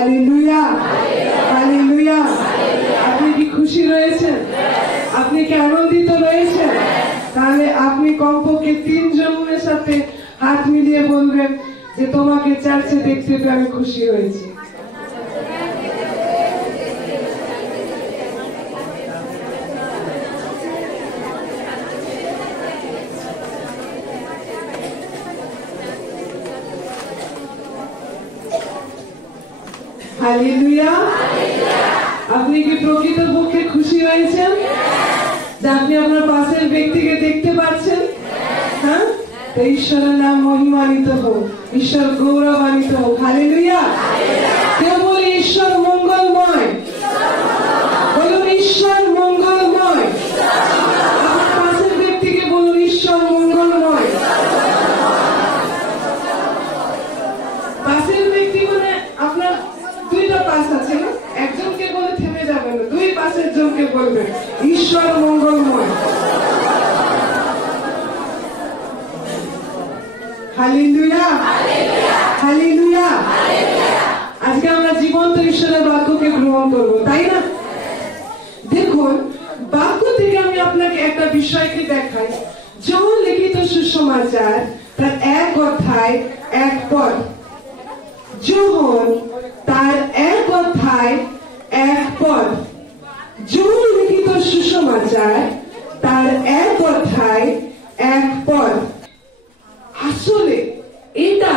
Hallelujah, hallelujah. আপনি কি খুশি রয়েছেন? আপনি কি আনন্দিত রয়েছেন? তাহলে আপনি কমপক্ষে 3 জনের সাথে হাত মিলিয়ে বলবেন যে তোমাকে চার্চে দেখতে পেয়ে আমি খুশি হয়েছি। হালেলুয়া। আপনি কি প্রকৃতপক্ষে খুশি হয়েছেন যে আপনি আপনার পাশের ব্যক্তিকে দেখতে পাচ্ছেন? হ্যাঁ, ঈশ্বরের নাম মহিমান্বিত হোক, ঈশ্বর গৌরবান্বিত হোক। হালেলুয়া। কেউ বলে ঈশ্বর মঙ্গলময়, বলুন ঈশ্বর মঙ্গলময়। আপনার পাশের ব্যক্তিকে বলুন ঈশ্বর মঙ্গলময়। পাশের ব্যক্তি মানে আপনার 2টা পাশ আছে না, একজনকে বলে থেমে যাবেন না, 2 পাশের জনকে বলবেন ঈশ্বর মঙ্গলময়। হালেলুয়া, হালেলুয়া। আজকে আমরা জীবন্ত ঈশ্বরের বাক্যকে গ্রহণ করব, তাই না? দেখুন, বাক্য থেকে আমি আপনাকে একটা বিষয়কে দেখাই। যোহন লিখিত সুসমাচার তার 1 অধ্যায় 1 পদ। যোহন তার 1 অধ্যায় 1 পদ। যোহন লিখিত সুসমাচার তার 1 অধ্যায় 1 পদ। আসলে এটা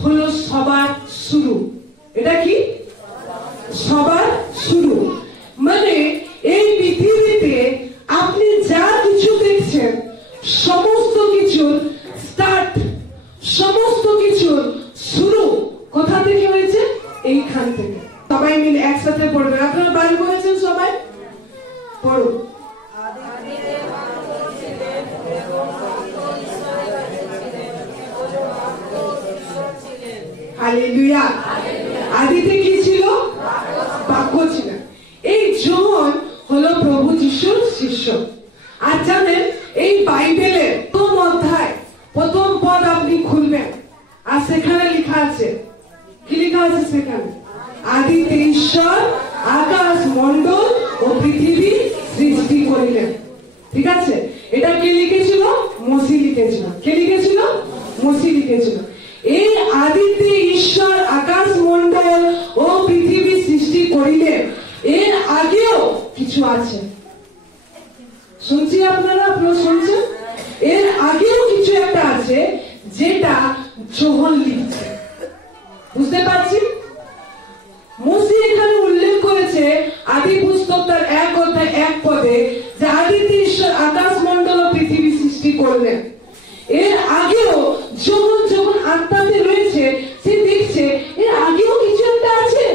হলো সবার শুরু। এটা কি? সবার শুরু। মানে এই পৃথিবীতে আপনি যা কিছু দেখছেন সমস্ত কিছুর স্টার্ট, সমস্ত কিছুর শুরু কোথা থেকে হয়েছে? এইখান থেকে। সবাই মিলে একসাথে পড়বেন। আপনারা বাড়ি পড়েছেন সবাই? পড়ুন। হালেলুয়া। আদিতে কি ছিল? বাক্য ছিলেন। এই যোহন হলো প্রভু যিশুর শিষ্য। আর জানেন, এই বাইবেলের প্রথম অধ্যায় 1ম পদ আপনি খুলবেন আর সেখানে লেখা আছে, কি লেখা আছে সেখানে? আদিতে ঈশ্বর আকাশ মণ্ডল ও পৃথিবী সৃষ্টি করিলেন। ঠিক আছে? এটা কে লিখেছিল? মসি লিখেছিল। কে লিখেছিল? মসি লিখেছিল। এই আদিতে ঈশ্বর আকাশ মণ্ডল ও পৃথিবী সৃষ্টি করিলেন, এর আগেও কিছু আছে। শুনছি আপনারা শুনছেন? এর আগেও কিছু একটা আছে যেটা যোহন লিখছে। বুঝতে পারছি? মসি এখানে উল্লেখ করেছে আদি পুস্তক তার 1 অধ্যায় 1 পদে যে আদিতে ঈশ্বর আকাশ মণ্ডল ও পৃথিবী সৃষ্টি করলেন। এর আগেও যোহন যখন আত্মাতে রয়েছে সে দেখছে এর আগেও কিছু একটা আছে,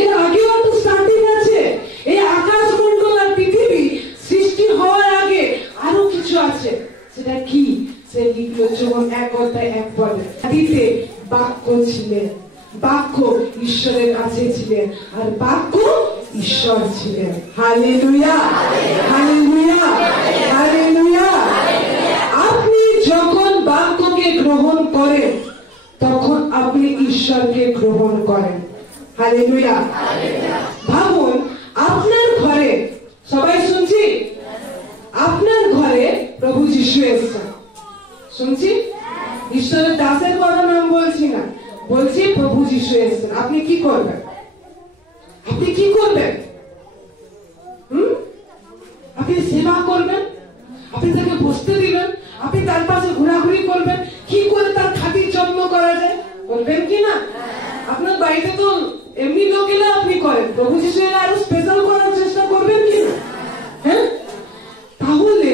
এর আগেও একটা স্টার্টিং আছে। এই আকাশ মণ্ডল আর পৃথিবী সৃষ্টি হওয়ার আগে আরো কিছু আছে। সেটা কি? সে লিখলো যোহন 1 অধ্যায় 1 পদে, আদিতে বাক্য ছিলেন, বাক্য ঈশ্বরের কাছে ছিলেন, আর বাক্য ঈশ্বর ছিলেন। Hallelujah, hallelujah, hallelujah. আপনি যখন বাক্যকে গ্রহণ করেন তখন আপনি ঈশ্বরকে গ্রহণ করেন। হালেলুয়া। ভাবুন, আপনার ঘরে, সবাই শুনছি, আপনার ঘরে প্রভু যিশু এসেছেন। শুনছি? ঈশ্বরের দাসের কথা নাম বলছি না, বলছি প্রভু যিশু এসেছেন। আপনি কি করবেন? আপনি কি করবেন? আপনি সেবা করবেন, আপনি তাকে বসতে দিবেন, আপনি তার পাশে ঘোরাঘুরি করবেন, কি করে তার খাতির যত্ন করা যায় করবেন কি না? আপনার বাড়িতে তো এমনি লোক এলে আপনি করেন, প্রভু যিশু এলে আরো স্পেশাল করার চেষ্টা করবেন কি না? হ্যাঁ, তাহলে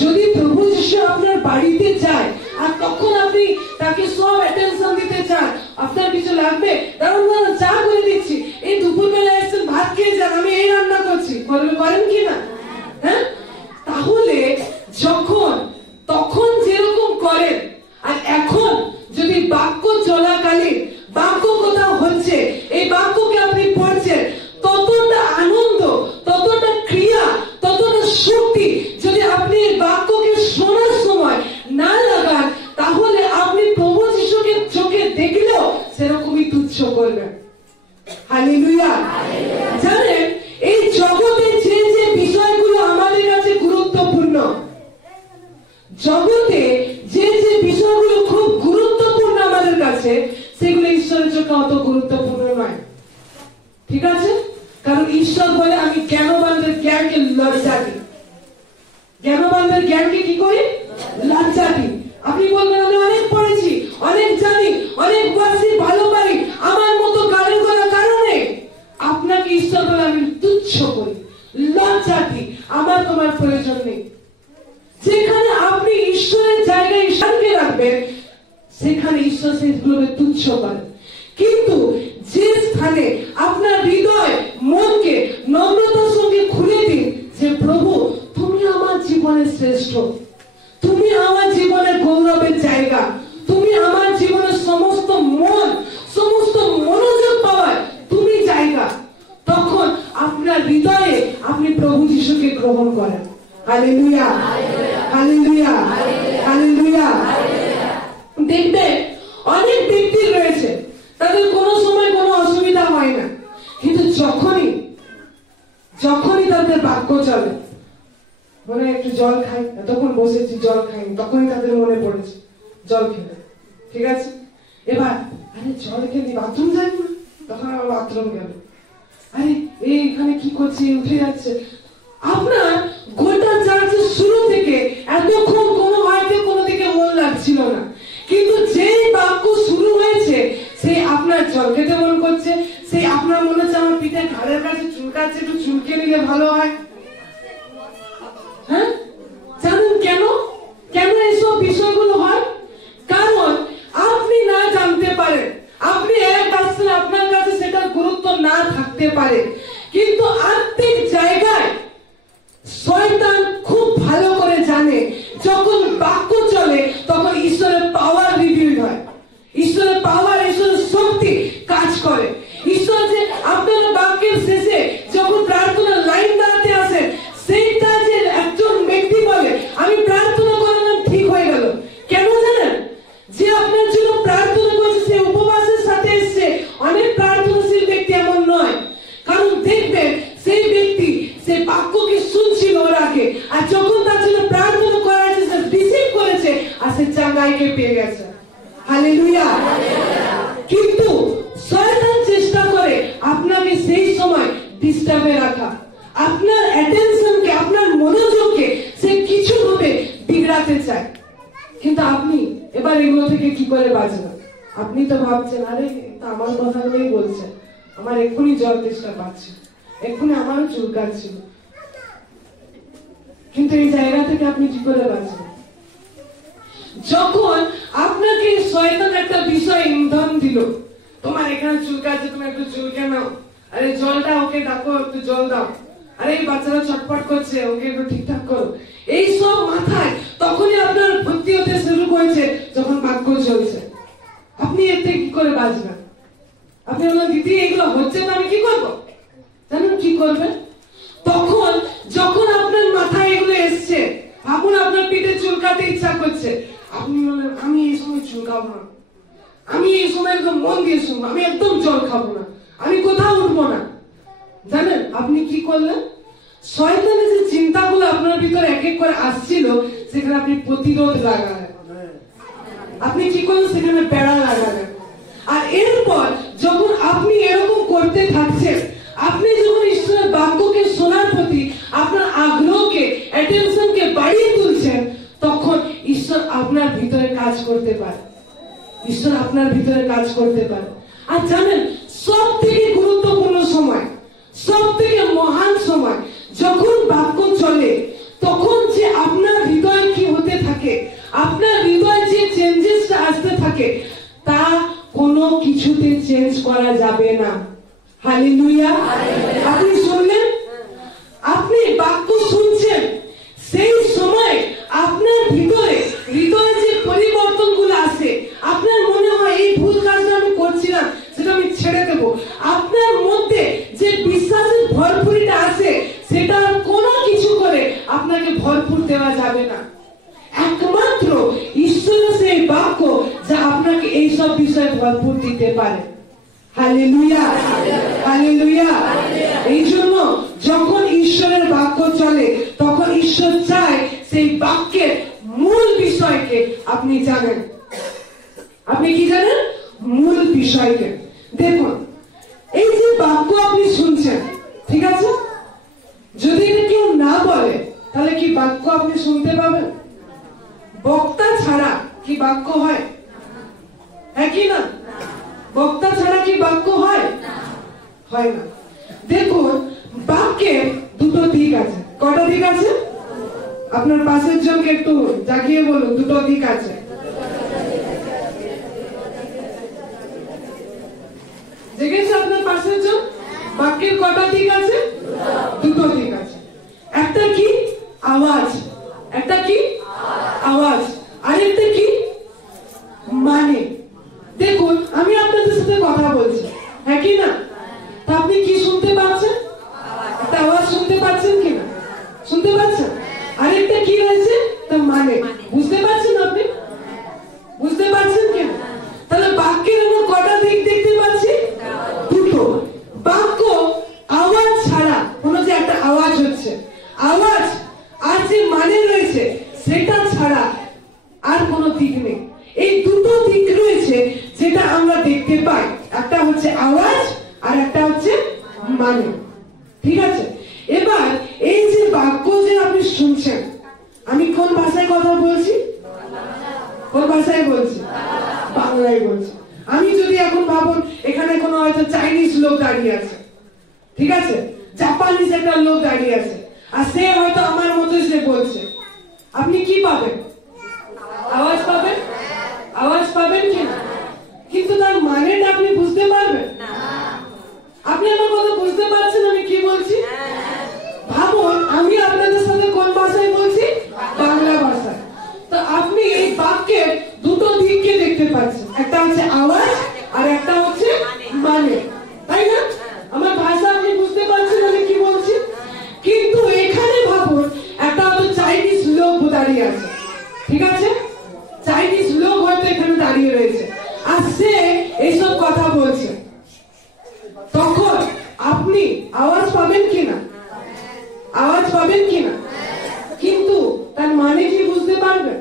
যদি প্রভু যিশু আপনার বাড়িতে যায় আর তখন আপনি তাকে সব অ্যাটেনশন দিতে চান, আপনার কিছু লাগবে, দাঁড়ান দাঁড়ান চা করে দিচ্ছি, এই দুপুরবেলা এসেছেন ভাত খেয়ে যান, আমি এই রান্না করছি, করেন কি না? হ্যাঁ, তাহলে যখন তখন যেরকম করেন আর এখন যদি বাক্য চলাকালীন বাক্য কোথাও হচ্ছে, এই বাক্যকে আপনি পড়ছেন, ততটা আনন্দ, ততটা ক্রিয়া, ততটা শক্তি যদি আপনি এই বাক্যকে শোনার সময় না লাগান, তাহলে আপনি প্রভু যিশুকে চোখে দেখলেও সেরকমই তুচ্ছ করবেন। হালেলুয়া। জানেন, এই জগতে যে যে বিষয়গুলো আমাদের কাছে গুরুত্বপূর্ণ, জগতে যে যে বিষয়গুলো খুব গুরুত্বপূর্ণ আমাদের কাছে, সেগুলো ঈশ্বরের চোখে অত গুরুত্বপূর্ণ নয়। ঠিক আছে? কারণ ঈশ্বর বলে আমি জ্ঞানবানদের জ্ঞানকে লজ্জা দিই। জ্ঞানবানদের জ্ঞানকে কি করি? লজ্জা দিই। আপনি বলবেন আমি অনেক পড়েছি, অনেক জানি, অনেক বাসি ভালো পারি, আমার মতো গানের করার কারণে আপনাকে ঈশ্বর বলে আমি তুচ্ছ করি, লজ্জা দিই, আমার তোমার প্রয়োজন নেই। যেখানে আপনি ঈশ্বরের জায়গায় ঈশ্বরকে রাখবেন, সেখানে ঈশ্বর সেগুলোকে তুচ্ছ করেন। কিন্তু যে স্থানে আপনার হৃদয় মনকে নম্রতার সঙ্গে খুলে দিন যে প্রভু তুমি আমার জীবনের শ্রেষ্ঠ, তুমি আমার জীবনের গৌরবের জায়গা, তুমি আমার জীবনের সমস্ত মন, সমস্ত মনোযোগ পাওয়ার তুমি জায়গা, তখন আপনার হৃদয়ে আপনি প্রভু যিশুকে গ্রহণ করেন। Hallelujah, hallelujah, hallelujah. দেখবেন অনেক ব্যক্তি রয়েছে, তাদের কোনো সময় কোনো অসুবিধা হয় না, কিন্তু যখনই তাদের বাক্য চলে, মনে একটু জল খাই, তখন বসেছি জল খাইনি, তখনই তাদের মনে পড়েছে জল খেলে। ঠিক আছে, এবার আরে জল খেলি, বাথরুম যাই না, তখন আমার বাথরুম গেল, আরে এখানে কি করছি, উঠে যাচ্ছে। আপনার গোটা চার্চের শুরু থেকে এতক্ষণ কোনো দিকে মন লাগছিল না, কিন্তু যেই বাক্য শুরু হয়েছে, সেই আপনার জল খেতে মন করছে, সেই আপনার মনে হচ্ছে আমার পিঠে ঘাড়ের কাছে চুলকাচ্ছে, একটু চুলকে নিলে ভালো হয়। হ্যাঁ, জানেন কেন এইসব বিষয়গুলো হয়? কারণ আপনি না জানতে পারেন, আপনি এক আসলে আপনার কাছে সেটার গুরুত্ব না থাকতে পারে, কিন্তু আত্মিক জায়গায় শয়তান খুব ভালো করে জানে যখন বাক্য চলে তখন ঈশ্বরের পাওয়ার রিভিল হয়, ঈশ্বরের পাওয়ার, ঈশ্বরের শক্তি কাজ করে। ঈশ্বর যে আপনার বাক্যের শেষে যখন প্রার্থনার লাইন দাঁড়াতে আসেন, সেইটা যে একজন ব্যক্তি বলে আমি প্রার্থনা করলাম ঠিক হয়ে গেল, কেন জানেন? যে আপনার জন্য প্রার্থনা করছে সে উপবাসের সাথে এসছে। অনেক প্রার্থনাশীল ব্যক্তি এমন নয়, কারণ দেখবেন সেই ব্যক্তি সে বাক্যকে শুনছিল ওর আগে, আর যখন তার জন্য প্রার্থনা করা হয়েছে সে রিসিভ করেছে আর সে চাঙ্গাইকে পেয়ে গেছে। হালেলুয়া। কিন্তু শয়তান চেষ্টা করে আপনাকে সেই সময় ডিস্টার্বে রাখা, আপনার অ্যাটেনশনকে, আপনার মনোযোগকে সে কিছু ভাবে বিগড়াতে চায়। কিন্তু আপনি এবার এগুলো থেকে কি করে বাঁচবেন? আপনি তো ভাবছেন আরে আমার কথাগুলোই বলছে, আমার এক্ষুনি জল তেষ্টা পাচ্ছে, এক্ষুনি আমারও চুলকাচ্ছিল, কিন্তু এই জায়গা থেকে আপনি কি করে বাঁচবেন? যখন আপনাকে শয়তান একটা বিষয় ইন্ধন দিল, তোমার এখানে চুলকাচ্ছে, তুমি একটু চুলকে নাও, আরে জলটা ওকে ডাকো, একটু জল দাও, আরে এই বাচ্চারা ছটপট করছে, ওকে একটু ঠিকঠাক করো, এই সব মাথায় তখনই আপনার ভর্তি হতে শুরু করেছে যখন বাক্য চলছে। আপনি এতে কি করে বাঁচবেন? আপনি বললেন দিদি এগুলো হচ্ছে না, আমি কি করবো? জানেন কি করবেন? তখন যখন আপনার মাথায় এগুলো এসছে, ভাবুন আপনার পিঠে চুলকাতে ইচ্ছা করছে, আপনি বললেন আমি এই সময় চুলকাবো না, আমি এই সময় একদম মন দিয়ে শুনবো, আমি একদম জল খাবো না, আমি কোথাও উঠবো না। জানেন আপনি কি করলেন? শয়তানের যে চিন্তাগুলো আপনার ভিতরে এক এক করে আসছিল, সেখানে আপনি প্রতিরোধ লাগালেন। আপনি কি করলেন? সেখানে বেড়া লাগালেন। আর এরপর যখন আপনি এরকম করতে থাকছেন, আপনি যখন ঈশ্বরের বাক্যকে শোনার প্রতি আপনার আগ্রহকে, অ্যাটেনশনকে বাড়িয়ে তুলছেন, তখন ঈশ্বর আপনার ভিতরে কাজ করতে পারে, ঈশ্বর আপনার ভিতরে কাজ করতে পারে। আর জানেন সব থেকে গুরুত্বপূর্ণ সময়, সব থেকে মহান সময় যখন বাক্য চলে, তখন যে আপনার হৃদয় কি হতে থাকে, আপনার হৃদয় যে চেঞ্জেসটা আসতে থাকে, তা কোনো কিছুতে চেঞ্জ করা যাবে না। হালেলুয়া। আপনি শুনলেন, আপনি বাক্য শুনছেন, সেই সময় আপনার ভিতরে হৃদয়ে যে পরিবর্তনগুলো আসে, আপনার মনে হয় এই ভুল কাজটা আমি করছিলাম, সেটা আমি ছেড়ে দেবো। আপনার মধ্যে যে বিশ্বাসের ভরপুরিটা আসে, সেটা কোনো কিছু করে আপনাকে ভরপুর দেওয়া যাবে না। একমাত্র ঈশ্বরের সেই বাক্য যা আপনাকে এইসব বিষয়ে ভরপুর দিতে পারে। Hallelujah, hallelujah. এই জন্য যখন ঈশ্বরের বাক্য চলে তখন ঈশ্বর চায় সেই বাক্যের মূল বিষয়কে আপনি জানেন। আপনি কি জানেন? মূল বিষয়কে। দেখুন, এই যে বাক্য আপনি শুনছেন, ঠিক আছে, যদি এটা কেউ না বলে তাহলে কি বাক্য আপনি শুনতে পাবেন? বক্তা ছাড়া কি বাক্য হয়? হ্যাঁ কি না? বক্তা ছাড়া কি বাক্য হয়? হয় না। দেখুন, বাক্যের দুটো দিক আছে। কটা দিক আছে? আপনার পাশের জনকে একটু জাগিয়ে বলুন, দুটো দিক আছে। জেগেছে আপনার পাশের জন? বাক্যের কটা দিক আছে? দুটো দিক আছে। একটা কি? আওয়াজ। একটা কি? আওয়াজ। আরেকটা কি? মানে। দেখুন, আমি আপনাদের সাথে কথা বলছি, হ্যাঁ কি না? তা আপনি কি শুনতে পাচ্ছেন? একটা আওয়াজ শুনতে পাচ্ছেন কিনা? শুনতে পাচ্ছেন? আরেকটা কি রয়েছে? তার মানে। বুঝতে পারছেন আপনি? বুঝতে পারছেন কিনা? তাহলে বাক্যের আমরা কটা দিক দেখতে পাচ্ছি? দুটো। বাক্য আওয়াজ ছাড়া, কোনো যে একটা আওয়াজ হচ্ছে, আওয়াজ আর যে মানে রয়েছে সেটা ছাড়া আর কোনো দিক নেই। এই দুটো দিক রয়েছে যেটা আমরা দেখতে পাই। একটা হচ্ছে আওয়াজ আর একটা হচ্ছে মানে। ঠিক আছে? এবার এই যে বাক্য যে আপনি শুনছেন, আমি কোন ভাষায় কথা বলছি? কোন ভাষায় বলছি? বাংলায় বলছি। আমি যদি এখন ভাবুন এখানে কোনো হয়তো চাইনিজ লোক দাঁড়িয়ে আছে, ঠিক আছে, জাপানিজ একটা লোক দাঁড়িয়ে আছে, আর সে হয়তো আমার মতো সে বলছে, আপনি কি পাবেন? আওয়াজ পাবেন? আওয়াজ পাবেন কিনা? কিন্তু তার মানেটা আপনি বুঝতে পারবেন? আপনি আমার কথা বুঝতে পারছেন আমি কি বলছি? ভাবুন, আমি আপনাদের সাথে কোন ভাষায় বলছি? বাংলা ভাষায়। তো আপনি এই বাক্যের দুটো দিককে দেখতে পাচ্ছেন, একটা হচ্ছে আওয়াজ আর একটা হচ্ছে মানে, তাই না? আমার ভাষা আপনি বুঝতে পারছেন আমি কি বলছি? কিন্তু এখানে ভাবুন, একটা হয়তো চাইনিজ লোক দাঁড়িয়ে আছে, ঠিক আছে, চাইনিজ লোক হয়তো এখানে দাঁড়িয়ে রয়েছে, আর সে এইসব কথা বলছে। তখন আপনি আওয়াজ পাবেন কিনা? আওয়াজ পাবেন কিনা? কিন্তু তার মানে কি বুঝতে পারবেন?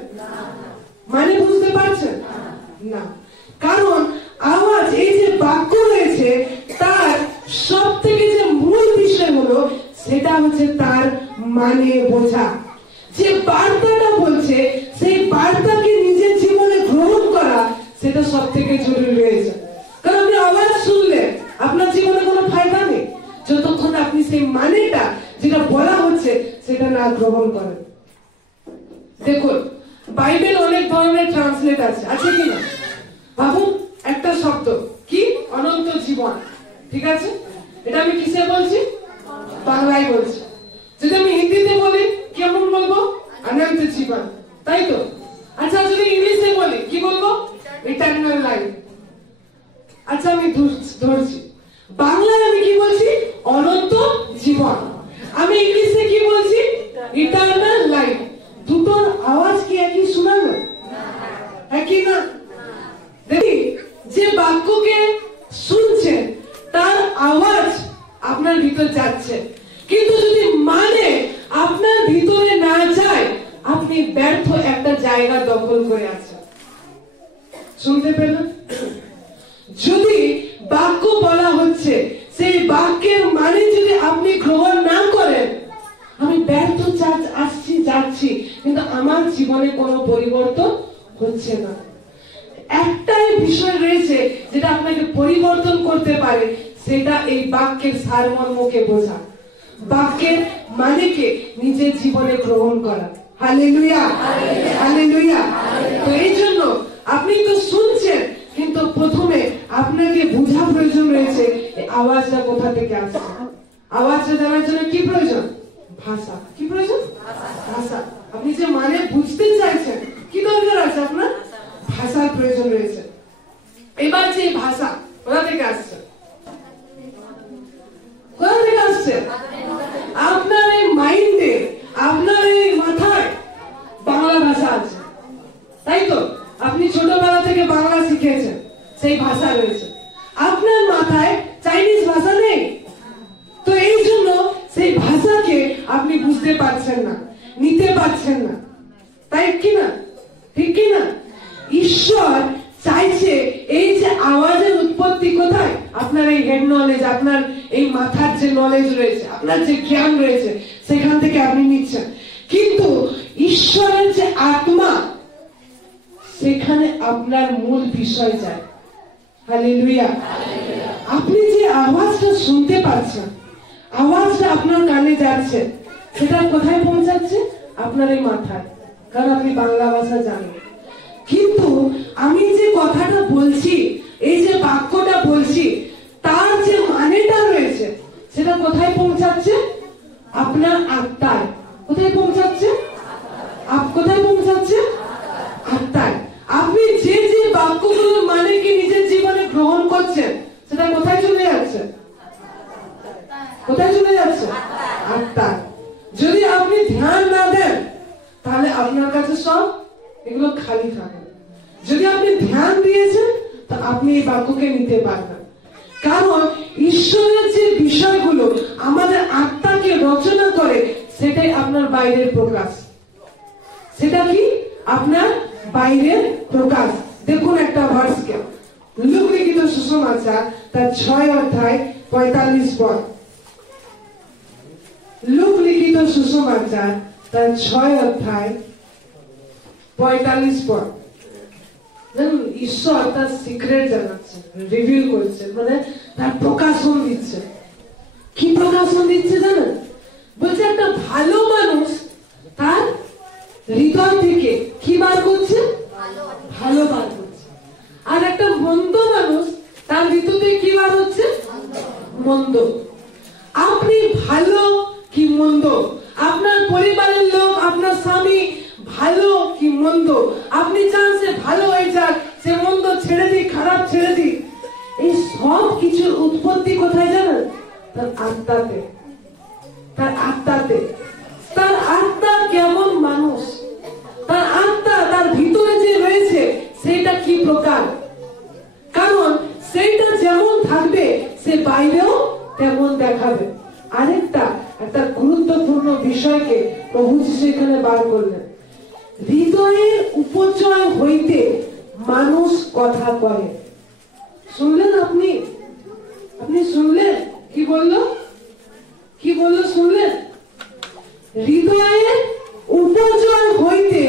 মানে বুঝতে পারছেন না। কারণ আওয়াজ, এই যে বাক্য রয়েছে তার সব থেকে যে মূল বিষয় হলো সেটা হচ্ছে তার মানে বোঝা। যে বার্তাটা বলছে সেই বার্তাকে নিজের জীবনে গ্রহণ করা, সেটা সব থেকে জরুরি রয়েছে। কারণ আপনি আওয়াজ শুনলে আপনার জীবনে কোনো ফায়দা নেই যতক্ষণ আপনি সেই মানেটা যেটা বলা হচ্ছে সেটা না গ্রহণ করেন। দেখুন, বাইবেল অনেক ধরনের ট্রান্সলেট আছে, আছে কিনা? ভাবুন, একটা শব্দ কি? অনন্ত জীবন, ঠিক আছে, এটা আমি কিসে বলছি? বাংলায় বলছি। যদি আমি হিন্দিতে বলি কেমন বলবো? অনন্ত জীবন, তাই তো? আচ্ছা, যদি ইংলিশে বলি কি বলবো? Eternal life. আচ্ছা, আমি ধরছি, বাংলায় আমি কি বলছি? অনন্ত জীবন। আমি ইংলিশে কি বলছি? Eternal life. দুটোর আওয়াজ কি একই শোনালো? হ্যাঁ কি না? দেখি, যে বাক্যকে শুনছেন তার আওয়াজ আপনার ভিতর যাচ্ছে, কিন্তু যদি মানে আপনার ভিতরে না যায়, আপনি ব্যর্থ একটা জায়গা দখল করে আছেন। শুনতে পেলেন? যদি বাক্য বলা হচ্ছে সেই বাক্যের মানে যদি আপনি গ্রহণ না করেন, আমি ব্যর্থ আসছি যাচ্ছি, কিন্তু আমার জীবনে কোনো পরিবর্তন হচ্ছে না। একটাই বিষয় রয়েছে যেটা আপনাকে পরিবর্তন করতে পারে, সেটা এই বাক্যের সারমর্মকে বোঝা, বাক্যের মানেকে নিজের জীবনে গ্রহণ করা। Hallelujah, hallelujah. তো এই জন্য আপনি তো শুনছেন, কিন্তু প্রথমে আপনাকে বোঝা প্রয়োজন রয়েছে আওয়াজটা কোথা থেকে আসছে। আওয়াজটা জানার জন্য কি প্রয়োজন? ভাষা। কি প্রয়োজন? ভাষা। আপনি যে মানে বুঝতে চাইছেন, কি দরকার আছে? আপনার ভাষার প্রয়োজন রয়েছে। এবার যে ভাষা কোথা থেকে আসছে? কোথা থেকে আসছে? আপনার এই মাইন্ডে, আপনার এই মাথায় বাংলা ভাষা আছে, তাই তো? আপনি ছোটবেলা থেকে বাংলা শিখেছেন, সেই ভাষা রয়েছে। আপনার মাথায় চাইনিজ ভাষা নেই, বুঝতে পারছেন না, নিতে পারছেন না, তাই কি না? ঠিক কি না? ঈশ্বর চাইছে এই যে আওয়াজের উৎপত্তি কোথায়? আপনার এই হেড নলেজ, আপনার এই মাথার যে নলেজ রয়েছে, আপনার যে জ্ঞান রয়েছে, সেখান থেকে আপনি নিচ্ছেন। কিন্তু ঈশ্বরের যে আত্মা, সেখানে আপনার মূল বিষয় যায়। হালেলুয়া। আপনি যে আওয়াজটা শুনতে পাচ্ছেন, আওয়াজটা আপনার কানে যাচ্ছে, সেটা কোথায় পৌঁছাচ্ছে? আপনার এই মাথায়, কারণ আপনি বাংলা ভাষা জানেন। কিন্তু আমি যে কথাটা বলছি, এই যে বাক্যটা বলছি, তার যে মানেটা রয়েছে, সেটা কোথায় পৌঁছাচ্ছে? আপনার আত্মায়। কোথায় পৌঁছাচ্ছে? কোথায় পৌঁছাচ্ছে? আত্মায়। আপনি যে যে বাক্যগুলোর মানে কি নিজের জীবনে গ্রহণ করছেন, সেটা কোথায় চলে যাচ্ছে? কোথায় চলে যাচ্ছে? আত্মায়। যদি আপনি ধ্যান না দেন, তাহলে আপনার কাছে সব এগুলো খালি থাকে। যদি আপনি ধ্যান দিয়েছেন, তো আপনি এই বাক্যকে নিতে পারবেন। কারণ ঈশ্বরের যে বিষয়গুলো আমাদের আত্মাকে রচনা করে, সেটাই আপনার বাইরের প্রকাশ। সেটা কি? আপনার বাইরের প্রকাশ। দেখুন একটা ভার্সকে, লূক লিখিত সুসমাচার তার 6 অধ্যায় 45 পদ। লূক লিখিত সুসমাচার তার 6 অধ্যায় 45 পদ। ঈশ্বর তার সিক্রেট জানাচ্ছে, রিভিল করছে, মানে তার প্রকাশন দিচ্ছে। কি প্রকাশন দিচ্ছে জানেন? বলছে একটা ভালো মানুষ তার হৃদয় থেকে কি বার করছে? ভালো বার করছে। আর একটা মন্দ মানুষ তার হৃদয় থেকে কি বার হচ্ছে? মন্দ। আপনি ভালো কি মন্দ? আপনার পরিবারের লোক, আপনার স্বামী ভালো কি মন্দ? আপনি চান সে ভালো হয়ে যাক, সে মন্দ ছেড়ে দিক, খারাপ ছেড়ে দিক। এই সব কিছুর উৎপত্তি কোথায় জানেন? তার আত্মাতে। তার আত্মাতে। তার আত্মা কেমন মানুষ, তার আত্মা তার ভিতরে যে রয়েছে, সেটা কি প্রকার। কারণ সেইটা যেমন থাকবে, সে বাইরেও তেমন দেখাবে। আরেকটা একটা গুরুত্বপূর্ণ বিষয়কে প্রভু যিশু এখানে বার করলেন। হৃদয়ের উপচয় হইতে মানুষ কথা করে। শুনলেন আপনি? আপনি শুনলেন? কি বললো? কি বললো শুনলেন? হৃদয়ের উপচয় হইতে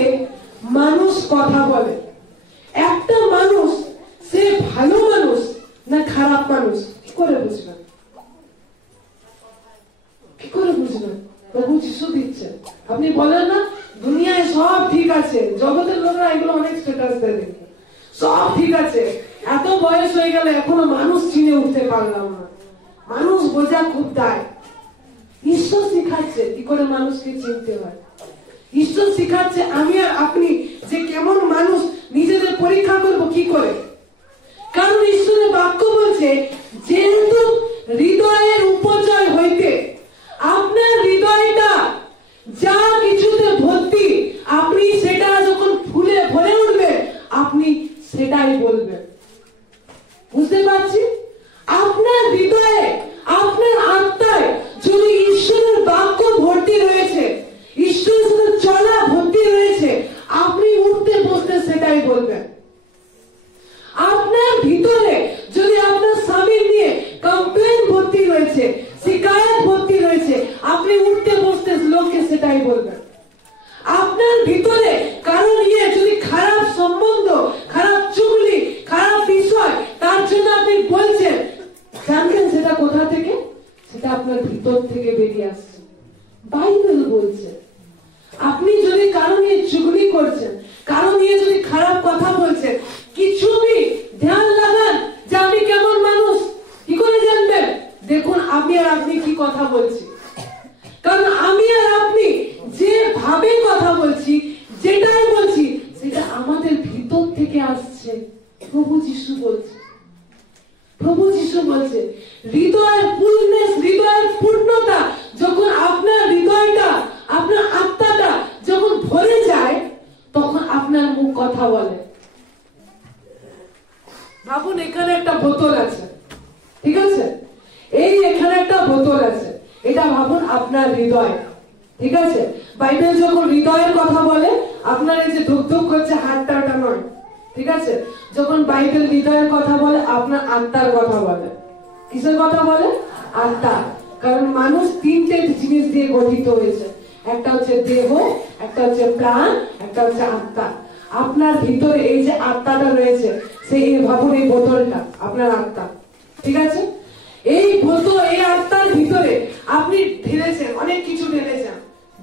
মানুষ কথা বলে। একটা মানুষ সে ভালো মানুষ না খারাপ মানুষ, কি করে বুঝবেন? কি করে বুঝবেন? প্রভু যিশু দিচ্ছে। আপনি বলেন না দুনিয়ায় সব ঠিক আছে, জগতের লোকরা এগুলো অনেক স্ট্যাটাস দেয়, সব ঠিক আছে, এত বয়স হয়ে গেল এখনো মানুষ চিনে উঠতে পারলাম না, মানুষ বোঝা খুব দায়। ঈশ্বর শিখাচ্ছে কি করে মানুষকে চিনতে হয়। ঈশ্বর শিখাচ্ছে আমি আর আপনি যে কেমন মানুষ, নিজেদের পরীক্ষা করব কি করে। কারণ ঈশ্বরের বাক্য বলছে, যেহেতু হৃদয়ের উপচয় হইতে, আপনার হৃদয়টা যা কিছুতে ভর্তি, আপনি সেটা যখন ফুলে ভরে উঠবে, আপনি সেটাই বলবেন। বুঝতে পারছি? আপনার হৃদয়ে, আপনার আত্মায় যদি ঈশ্বরের বাক্য ভর্তি রয়েছে, ঈশ্বরের সাথে চলা ভর্তি রয়েছে, আপনি উঠতে বসতে সেটাই বলবেন। আপনার ভিতরে যদি আপনার স্বামী নিয়ে কমপ্লেন ভর্তি রয়েছে, শিকায়ত ভর্তি রয়েছে, আপনি উঠতে বসতে লোককে সেটাই বলবেন। আপনার ভিতরে কারণ নিয়ে যদি খারাপ সম্বন্ধ, খারাপ চুগলি, খারাপ বিষয়, তার জন্য আপনি বলছেন, জানবেন সেটা কোথা থেকে? সেটা আপনার ভিতর থেকে বেরিয়ে আসছে। বাইবেল বলছে আপনি যদি কারণ নিয়ে চুগলি করছেন, কারণ নিয়ে যদি খারাপ কথা বলছেন, কিছু বি ধ্যান লাগান যে আমি কেমন মানুষ, কি করে জানবেন? দেখুন আমি আর আপনি কি কথা বলছি। কারণ আমি আর আপনি যেভাবে কথা বলছি, যেটাই বলছি, সেটা আমাদের ভিতর থেকে আসছে। প্রভু যিশু বলছে, প্রভু যিশু বলছে হৃদয়ের ফুলনেস, হৃদয়ের পূর্ণতা যখন আপনার হৃদয়টা, আপনার আত্মাটা যখন ভরে যায়, তখন আপনার মুখ কথা বলে। ভাবুন এখানে একটা বোতল আছে, ঠিক আছে? এই এখানে একটা বোতল আছে, এটা ভাবুন আপনার হৃদয়। ঠিক আছে? বাইবেল যখন হৃদয়ের কথা বলে, আপনার এই যে ধুকধুক করছে হাতটা, ওটা নয়। ঠিক আছে? যখন বাইবেল হৃদয়ের কথা বলে, আপনার আত্মার কথা বলে। কিসের কথা বলে? আত্মা। কারণ মানুষ তিনটে জিনিস দিয়ে গঠিত হয়েছে, একটা হচ্ছে দেহ, একটা হচ্ছে প্রাণ, একটা হচ্ছে আত্মা। আপনার ভিতরে এই যে আত্মাটা রয়েছে, সেই ভাবুন এই বোতলটা আপনার আত্মা। ঠিক আছে? এই বোতল, এই আত্মার ভিতরে আপনি ঢেলেছেন, অনেক কিছু ঢেলেছেন,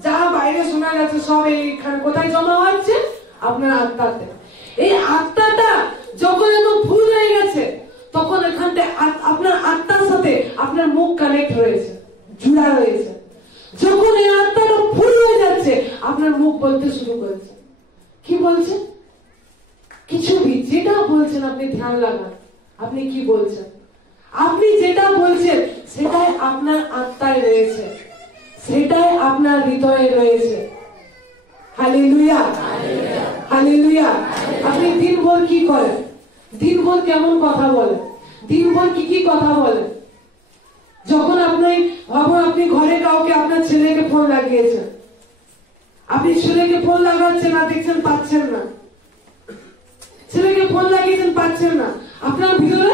যা বাইরে শোনা যাচ্ছে সব এইখানে কোথায় জমা হচ্ছে? আপনার আত্মাতে। এই আত্মাটা যখন এত ভুল হয়ে গেছে, তখন এখানটা আপনার আত্মার সাথে আপনার মুখ কানেক্ট হয়েছে, জুড়া রয়েছে। যখন এই আত্মাটা ভুল হয়ে যাচ্ছে, আপনার মুখ বলতে শুরু করেছে। কি বলছেন? কিছু ভি যেটা বলছেন আপনি ধ্যান লাগান, আপনি কি বলছেন? আপনি যেটা বলছেন সেটাই আপনার আত্মায় রয়েছে, সেটাই আপনার হৃদয়ে রয়েছে। Hallelujah, hallelujah. আপনি দিনভর কি করেন? দিনভর কেমন কথা বলেন? দিনভর কি কি কথা বলেন? যখন আপনি ভাবুন, আপনি ঘরে কাউকে, আপনার ছেলেকে ফোন লাগিয়েছেন, আপনি ছেলেকে ফোন লাগাচ্ছেন না, দেখছেন পাচ্ছেন না, ছেলেকে ফোন লাগিয়েছেন পাচ্ছেন না, আপনার ভিতরে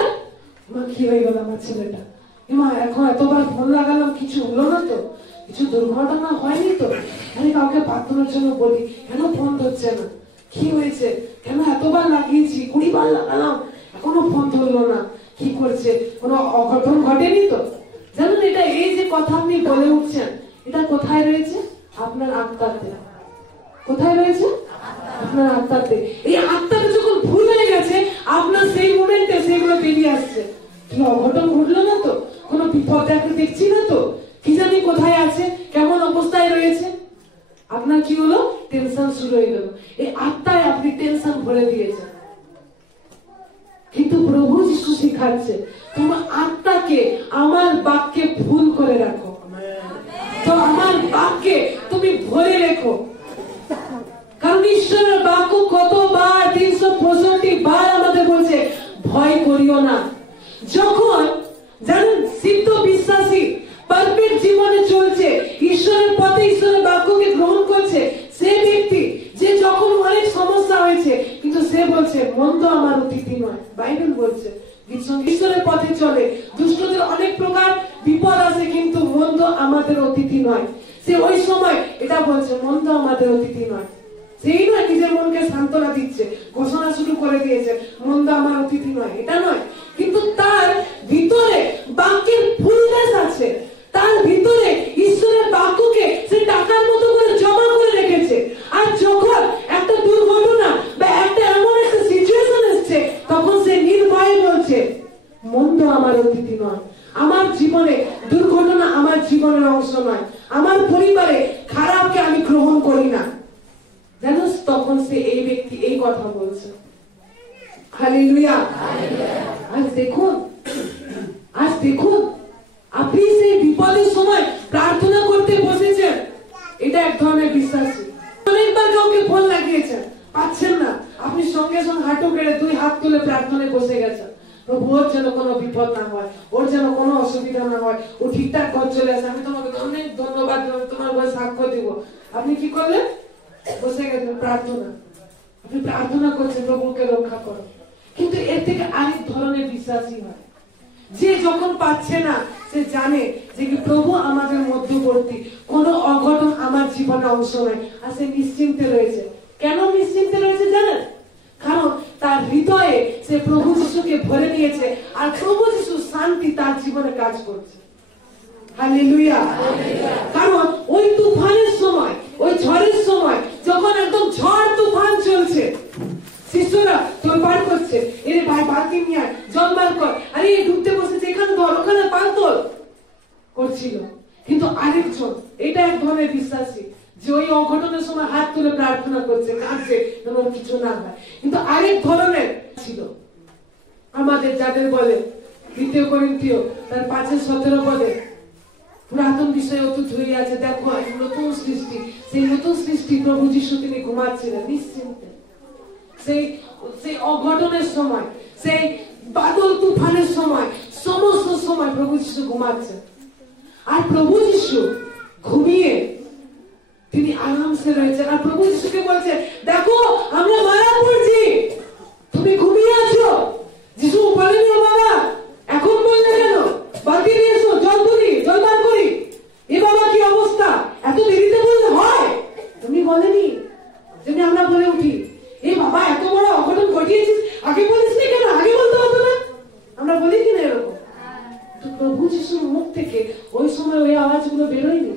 মা কি হয়ে গেল আমার ছেলেটা, মা এখন এতবার ফোন লাগালাম কিছু হলো না তো, কিছু দুর্ঘটনা হয়নি তো? আরে কাউকে প্রার্থনার জন্য বলি, কেন ফোন ধরছে না? কি হয়েছে? কেন এতবার লাগিয়েছি, 20 বার লাগালাম, এখনো ফোন ধরলো না, কি করছে? কোনো অঘটন ঘটেনি তো? জানেন, এটা এই যে কথা আপনি বলে উঠছেন, এটা কোথায় রয়েছে? আপনার আত্মাতে। কোথায় রয়েছে? আপনার আত্মাতে। এই আত্মাটা যখন ভুল হয়ে গেছে, আপনার সেই মোমেন্টে সেগুলো বেরিয়ে আসছে। কোনো অঘটন ঘটলো না তো? কোনো বিপদ দেখছি না তো? কি জানি কোথায় আছে, কেমন অবস্থায় রয়েছে? আপনার কি হলো? টেনশন শুরু হয়ে গেল। এই আত্মায় আপনি টেনশন ভরে দিয়েছেন। কিন্তু প্রভু যিশু শিখাচ্ছে, তোমার আত্মাকে আমার বাক্যে ভুল করে রাখো, তো আমার বাক্যে তুমি ভরে রেখো। কারণ ঈশ্বরের বাক্য কতবার, 365 বার আমাদের বলছে ভয় করিও না। যখন জানেন সিদ্ধ বিশ্বাসী পারফেক্ট জীবনে চলছে, ঈশ্বরের পথে ঈশ্বরের বাক্যকে গ্রহণ করছে, সে ব্যক্তি যে যখন অনেক সমস্যা হয়েছে, কিন্তু সে বলছে মন্দ আমার অতিথি নয়। বাইবেল বলছে ঈশ্বরের পথে চলে, দুষ্টদের অনেক প্রকার বিপদ আছে, কিন্তু মন্দ আমাদের অতিথি নয়। সে ওই সময় এটা বলছে মন্দ আমাদের অতিথি নয়। সেই নয় নিজের মনকে সান্ত্বনা দিচ্ছে, ঘোষণা শুরু করে দিয়েছে মন্দ আমার অতিথি নয়, এটা নয়। কিন্তু তার ভিতরে বাক্যের ফুলনেস আছে, তার ভিতরে ঈশ্বরের বাক্যকে সে টাকার মতো করে জমা করে রেখেছে। আর যখন একটা দুর্ঘটনা বা একটা এমন একটা সিচুয়েশন এসছে, তখন সে নির্ভয়ে বলছে মন্দ আমার অতিথি নয়। আমার জীবনে দুর্ঘটনা আমার জীবনের অংশ নয়, আমার পরিবারে খারাপকে আমি গ্রহণ করি না। জানো, তখন সে এই ব্যক্তি এই কথা বলছে। হালেলুয়া। আজ দেখুন আপনি সেই বিপদের সময় প্রার্থনা করতে বসেছেন, এটা এক ধরনের বিশ্বাসী। অনেকবার কাউকে ফোন লাগিয়েছেন, পাচ্ছেন না, আপনি সঙ্গে সঙ্গে হাঁটু গেড়ে 2 হাত তুলে প্রার্থনায় বসে গেছেন, প্রভু ওর যেন কোনো বিপদ না হয়, ওর যেন কোনো অসুবিধা না হয়, ও ঠিকঠাক ঘর চলে আসে, আমি তোমাকে অনেক ধন্যবাদ, তোমার ঘরে সাক্ষ্য দিব। আপনি কি করলেন? বসে গেছেন প্রার্থনা, আপনি প্রার্থনা করছেন প্রভুকে রক্ষা করো। কিন্তু এর থেকে আরেক ধরনের বিশ্বাসী হয়, যে যখন পাচ্ছে না, সে জানে যে কি প্রভু আমাদের মধ্যবর্তী, কোনো অঘটন আমার জীবনে অংশ নয়, আর সে নিশ্চিন্তে রয়েছে। কেন নিশ্চিন্তে রয়েছে জানেন? কারণ তার হৃদয়ে সে প্রভু যিশুকে ভরে নিয়েছে, আর প্রভু যিশু শান্তি তার জীবনে কাজ করছে। হালেলুয়া। কারণ ওই তুফানের সময়, ওই ঝড়ের সময়, যখন একদম ঝড় তুফান চলছে, শিশুরা তোলপাড় করছে, এরে ভাই বালতি নিয়ে আয়, জল বার কর, আরে ডুবতে বসেছে, এখানে ধর, ওখানে পাল তোল করছিল। কিন্তু আরেকজন, এটা এক ধরনের বিশ্বাসী, যে ওই অঘটনের সময় হাত তুলে প্রার্থনা করছে, কাঁদছে যেন কিছু না হয়। কিন্তু আরেক ধরনের ছিল আমাদের, যাদের বলে 2 করিন্থীয় তার 5:17 পদে পুরাতন বিষয় অতুত হয়ে আছে, দেখো নতুন সৃষ্টি। সেই নতুন সৃষ্টি প্রভু যিশু তিনি ঘুমাচ্ছিলেন নিশ্চিন্তে। সেই অঘটনের সময়, সেই বাদল তুফানের সময়, সমস্ত সময় প্রভু যিশু ঘুমাচ্ছেন। আর প্রভু যিশু ঘুমিয়ে তিনি আরামসে রয়েছেন। আর প্রভু যিশুকে বলছে, দেখো আমরা মারা পড়ছি, তুমি ঘুমিয়ে আছো। যিশু বলেনি, ও বাবা এখন বললে কেন, বালতি নিয়ে এসো, জল তুলি, জল বার করি, এ বাবা কি অবস্থা, এত দেরিতে বললে হয়? তুমি বলেনি। যদি আমরা বলে উঠি, এ বাবা এত বড় অঘটন ঘটিয়েছিস, আগে বলিস নি কেন, আগে বলতে হতো না? আমরা বলি কিনা এরকম? তো প্রভু যিশুর মুখ থেকে ওই সময় ওই আওয়াজগুলো বেরোয়নি,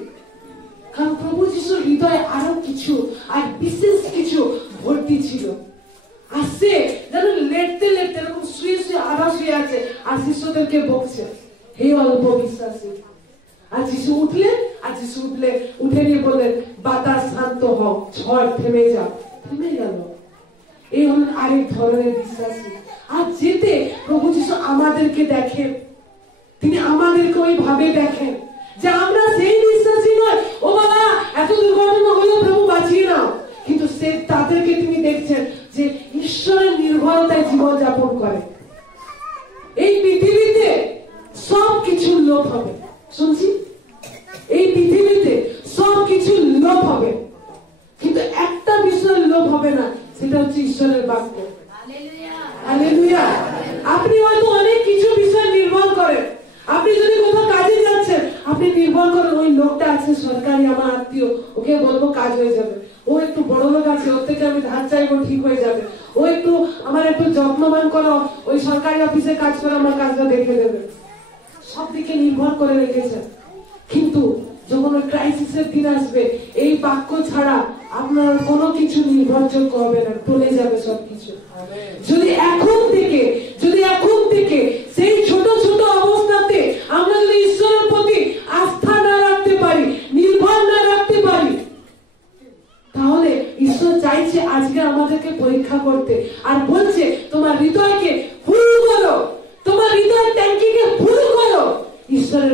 কারণ প্রভু যিশুর হৃদয়ে আরো কিছু, আর বিশেষ কিছু ভর্তি ছিল। আর সে যেন লেটতে লেটতে এরকম শুয়ে শুয়ে আধা শুয়ে আছে, আর শিষ্যদেরকে বকছে, হে অল্প বিশ্বাসী। আর যিশু উঠলেন, আর যিশু উঠে নিয়ে বললেন, বাতাস শান্ত হও, ঝড় থেমে যাও। থেমে গেল। এই হলেন আরেক ধরনের বিশ্বাসী। আর যেতে প্রভু যিশু আমাদেরকে দেখেন, তিনি আমাদেরকে ওইভাবে দেখেন যে আমরা সেই বিশ্বাসী নয়, ও বাবা এত দুর্ঘটনা হলো প্রভু বাঁচিয়ে নাও, কিন্তু সে তাদেরকে তিনি দেখছেন যে ঈশ্বরের নির্ভরতায় জীবন যাপন করে। এই পৃথিবীতে সবকিছু লোপ হবে, শুনছি, এই পৃথিবীতে সবকিছু লোপ হবে, কিন্তু একটা বিষয়ের লোপ হবে না, সেটা হচ্ছে ঈশ্বরের বাক্য। হালেলুয়া। আপনি হয়তো অনেক কিছু বিষয় নির্ভর করেন। আপনি যদি কোথাও কাজে যাচ্ছেন, আপনি নির্ভর করেন ওই লোকটা আছে সরকারি, আমার আত্মীয়, ওকে বলবো কাজ হয়ে যাবে। ও একটু বড় লোক আছে, ওর থেকে আমি ধার চাইবো, ঠিক হয়ে যাবে। ও একটু আমার একটু যত্নবান করো, ওই সরকারি অফিসে কাজ করে আমার কাজটা দেখে দেবে। সব দিকে নির্ভর করে রেখেছেন, কিন্তু যখন ওই ক্রাইসিসের দিন আসবে, এই বাক্য ছাড়া আপনার কোনো কিছু নির্ভরযোগ্য হবে না, টলে যাবে সবকিছু। যদি এখন থেকে সেই ছোট ছোট অবস্থাতে আমরা যদি ঈশ্বরের প্রতি আস্থা না রাখতে পারি, নির্ভর না রাখতে পারি, তাহলে ঈশ্বর চাইছে আজকে আমাদেরকে পরীক্ষা করতে, আর বলছে তোমার হৃদয়কে ফুল করো, তোমার হৃদয়ের ট্যাঙ্কিকে ফুল করো ঈশ্বরের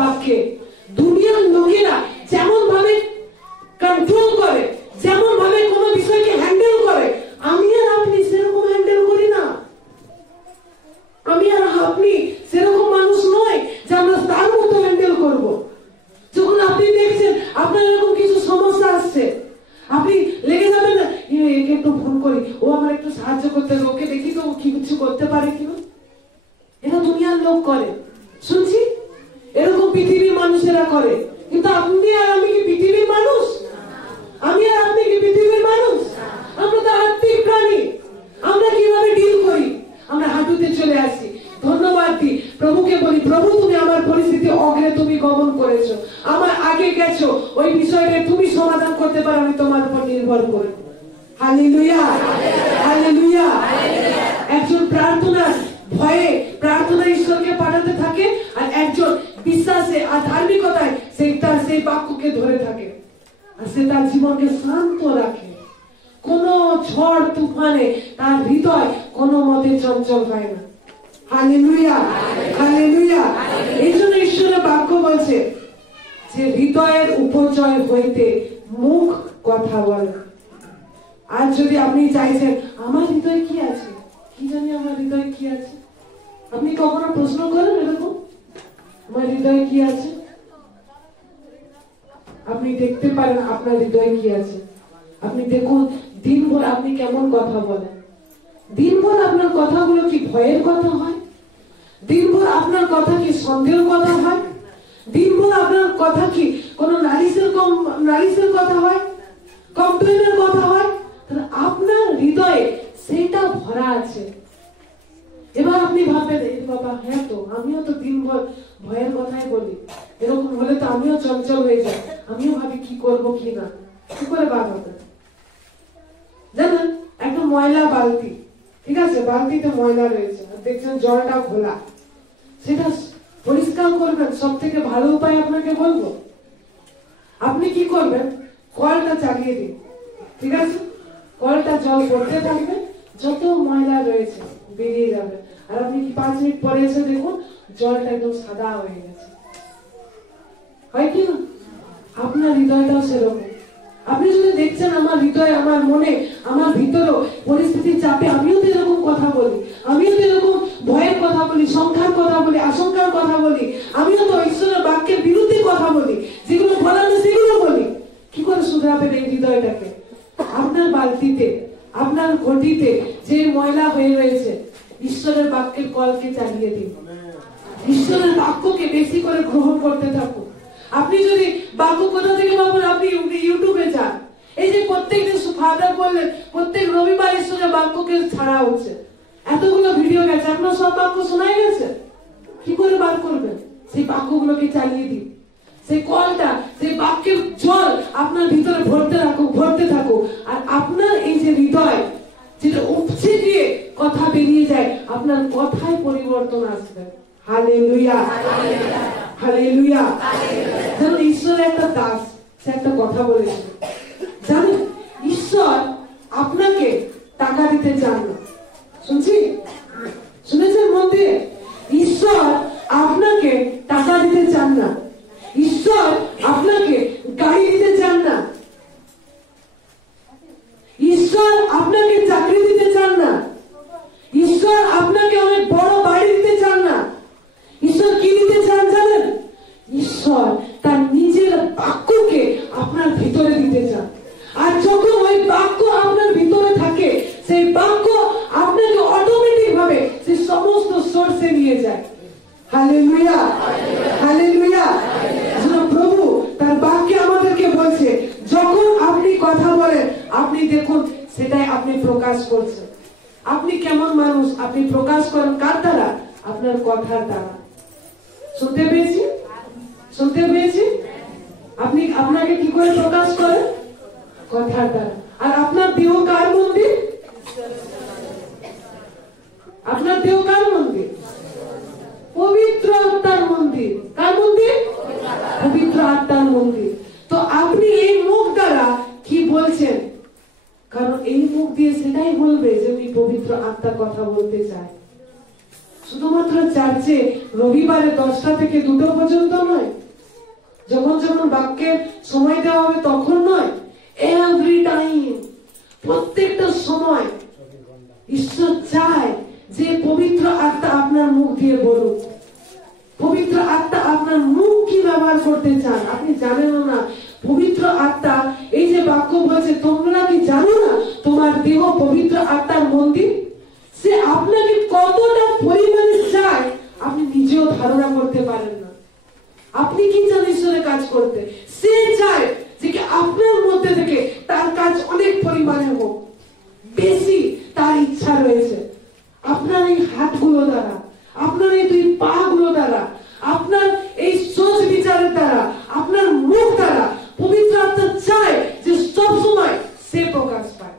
বাক্যে। দুনিয়ার লোকেরা যেমন ভাবে কন্ট্রোল করে, যেমন ভাবে কোনো বিষয়কে হ্যান্ডেল করে, আমি আর আপনি সেরকম হ্যান্ডেল করি না। আমি আর আপনি সেরকম মানুষ নয় যে আমরা তার মতো হ্যান্ডেল করব। যখন আপনি দেখছেন আপনার এরকম কিছু সমস্যা আসছে, আপনি লেগে যাবেন না, একে একটু ফোন করি, ও আমার একটু সাহায্য করতে হবে, ওকে দেখি তো ও কি কিছু করতে পারে কিনা। এটা দুনিয়ার লোক করে, শুনছি, এরকম পৃথিবীর মানুষেরা করে। কিন্তু আপনি আর আমি কি পৃথিবীর মানুষ? আমি আর আপনি কি পৃথিবীর মানুষ? আমরা তো আত্মিক প্রাণী। আমরা কিভাবে ডিল করি? আমরা হাঁটুতে চলে আসি, ধন্যবাদ দিই, প্রভুকে বলি, প্রভু তুমি আমার পরিস্থিতি অগ্রে তুমি গমন করেছো, আমার আগে গেছো, ওই বিষয়টা তুমি সমাধান করতে পারো, আমি তোমার উপর নির্ভর করি। Hallelujah, hallelujah. একজন প্রার্থনার ভয়ে প্রার্থনা ঈশ্বরকে পাঠাতে থাকে, আর একজন বিশ্বাসে আর ধার্মিকতায় সেই বাক্যকে ধরে থাকে, আর সে তার জীবনকে শান্ত রাখে। কোন ঝড় তুফানে তার হৃদয় কোনো মতে চঞ্চল হয় না। Hallelujah, hallelujah. এই জন্য ঈশ্বরের বাক্য বলছে যে হৃদয়ের উপচয় হইতে মুখ কথা বলে। আর যদি আপনি চাইছেন আমার হৃদয়ে কি আছে, কি জানি আমার হৃদয়ে কি আছে, আপনি কখনো প্রশ্ন করেন এরকম, আমার হৃদয়ে কি আছে? আপনি দেখতে পারেন আপনার হৃদয়ে কি আছে। আপনি দেখুন দিনভর আপনি কেমন কথা বলেন। দিনভর আপনার কথাগুলো কি ভয়ের কথা হয়? দিনভর আপনার কথা কি সন্দেহের কথা হয়? দিনভর আপনার কথা কি কোন নালিশের কথা হয়, কমপ্লেনের কথা হয়? তাহলে আপনার হৃদয়ে সেটা ভরা আছে। এবার আপনি ভাববেন, বাবা হ্যাঁ তো আমিও তো দিনভর ভয়ের কথাই বলি, এরকম হলে তো আমিও চঞ্চল হয়ে যাই, আমিও ভাবি কি করবো কি না। কি করে বাদ হবে? জানেন, একটা ময়লা বালতি, ঠিক আছে, বালতিতে ময়লা রয়েছে, দেখছেন জলটা খোলা, সেটা পরিষ্কার করবেন সব থেকে ভালো উপায় আপনাকে বলবো, আপনি কি করবেন, কলটা চালিয়ে দিন, ঠিক আছে, কলটা জল পড়তে থাকবে, যত ময়লা রয়েছে বেরিয়ে যাবে, আর আপনি কি 5 মিনিট পরে এসে দেখুন জলটা একদম সাদা হয়ে গেছে। হয় কি না? আপনার হৃদয়টাও সেরকম। আপনি যদি দেখছেন আমার হৃদয়, আমার মনে, আমার ভিতরেও পরিস্থিতির চাপে আমিও তো এরকম কথা বলি, আমিও তো এরকম ভয়ের কথা বলি, সংখ্যার কথা বলি, আশঙ্কার কথা বলি, আমিও তো ঈশ্বরের বাক্যের বিরুদ্ধে কথা বলি, যেগুলো বলার সেগুলো ঘটিতে যে ময়লা হয়ে রয়েছে, ঈশ্বরের বাক্যের কলকে চালিয়ে দিন। ঈশ্বরের বাক্যকে বেশি করে গ্রহণ করতে থাকুন। আপনি যদি বাক্য কোথা থেকে পাবেন, আপনি ইউটিউবে যান। এই যে প্রত্যেকদিন ফাদার বললেন প্রত্যেক রবিবার ঈশ্বরের বাক্যকে ছাড়া হচ্ছে, এতগুলো ভিডিও গেছে, আপনার সব বাক্য শোনাই গেছে, কি করে বার করবেন? সেই বাক্যগুলোকে চালিয়ে দিন। সেই কলটা, সেই বাক্যের জল আপনার ভিতরে ভরতে থাকুক। আর আপনার এই যে হৃদয় যেটা উপচে গিয়ে কথা বেরিয়ে যায়, আপনার কথায় পরিবর্তন আসবে। Hallelujah, hallelujah. যেমন ঈশ্বরের একটা দাস, সে একটা কথা বলেছে, জানেন ঈশ্বর আপনাকে টাকা দিতে চান না। শুনেছেন মন দিয়ে? ঈশ্বর আপনাকে টাকা দিতে চান না, ঈশ্বর আপনাকে গাড়ি দিতে চান না, ঈশ্বর আপনাকে চাকরি দিতে চান না, ঈশ্বর আপনাকে অনেক বড় বাড়ি দিতে চান না। ঈশ্বর কি দিতে চান জানেন? ঈশ্বর তার নিজের বাক্যকে আপনার ভিতরে দিতে চান। আর যখন ওই বাক্য আপনার ভিতরে থাকে, সেই বাক্য আপনাকে অটোমেটিক ভাবে সেই সমস্ত সোর্সে নিয়ে যায়। Hallelujah, hallelujah. প্রভু তার বাক্যে আমাদেরকে বলছে, যখন আপনি কথা বলেন, আপনি দেখুন সেটাই আপনি প্রকাশ করছেন। আপনি কেমন মানুষ, আপনি প্রকাশ করেন কার দ্বারা? আপনার কথার দ্বারা। শুনতে পেয়েছি? শুনতে পেয়েছি? আপনি আপনাকে কি করে প্রকাশ করেন? কথার দ্বারা। আর আপনার দেহ কার মন্দির? আপনার দেহ কার মন্দির? পবিত্র আত্মার মন্দির। কার মন্দির? পবিত্র আত্মার মন্দির। তো আপনি এই মুখ দ্বারা কি বলছেন? কারণ এই মুখ দিয়ে সেটাই বলবে যে উনি পবিত্র আত্মার কথা বলতে চায়। শুধুমাত্র চার্চে রবিবারে 10টা থেকে 2টো পর্যন্ত নয়, যখন যখন বাক্যের সময় দেওয়া হবে তখন নয়, এভরি টাইম, প্রত্যেকটা সময় ঈশ্বর চায় যে পবিত্র আত্মা আপনার মুখ দিয়ে বলুক। পবিত্র আত্মা আপনার মুখ কি ব্যবহার করতে চান আপনি জানেন না। পবিত্র আত্মা, এই যে বাক্য বলছে, তোমরা কি জানো না তোমার দেহ পবিত্র আত্মার মন্দির? সে আপনাকে কতটা পরিমাণে চায় আপনি নিজেও ধারণা করতে পারেন না। আপনি কি চান ঈশ্বরের কাজ করতে? সে চায় যে আপনার মধ্যে থেকে তার কাজ অনেক পরিমাণে হোক, বেশি তার ইচ্ছা রয়েছে। আপনার এই হাতগুলো দ্বারা, আপনার এই 2 পা গুলো দ্বারা, আপনার এই সোচ বিচারের দ্বারা, আপনার মুখ দ্বারা পবিত্র আত্মা চায় যে সবসময় সে প্রকাশ পায়,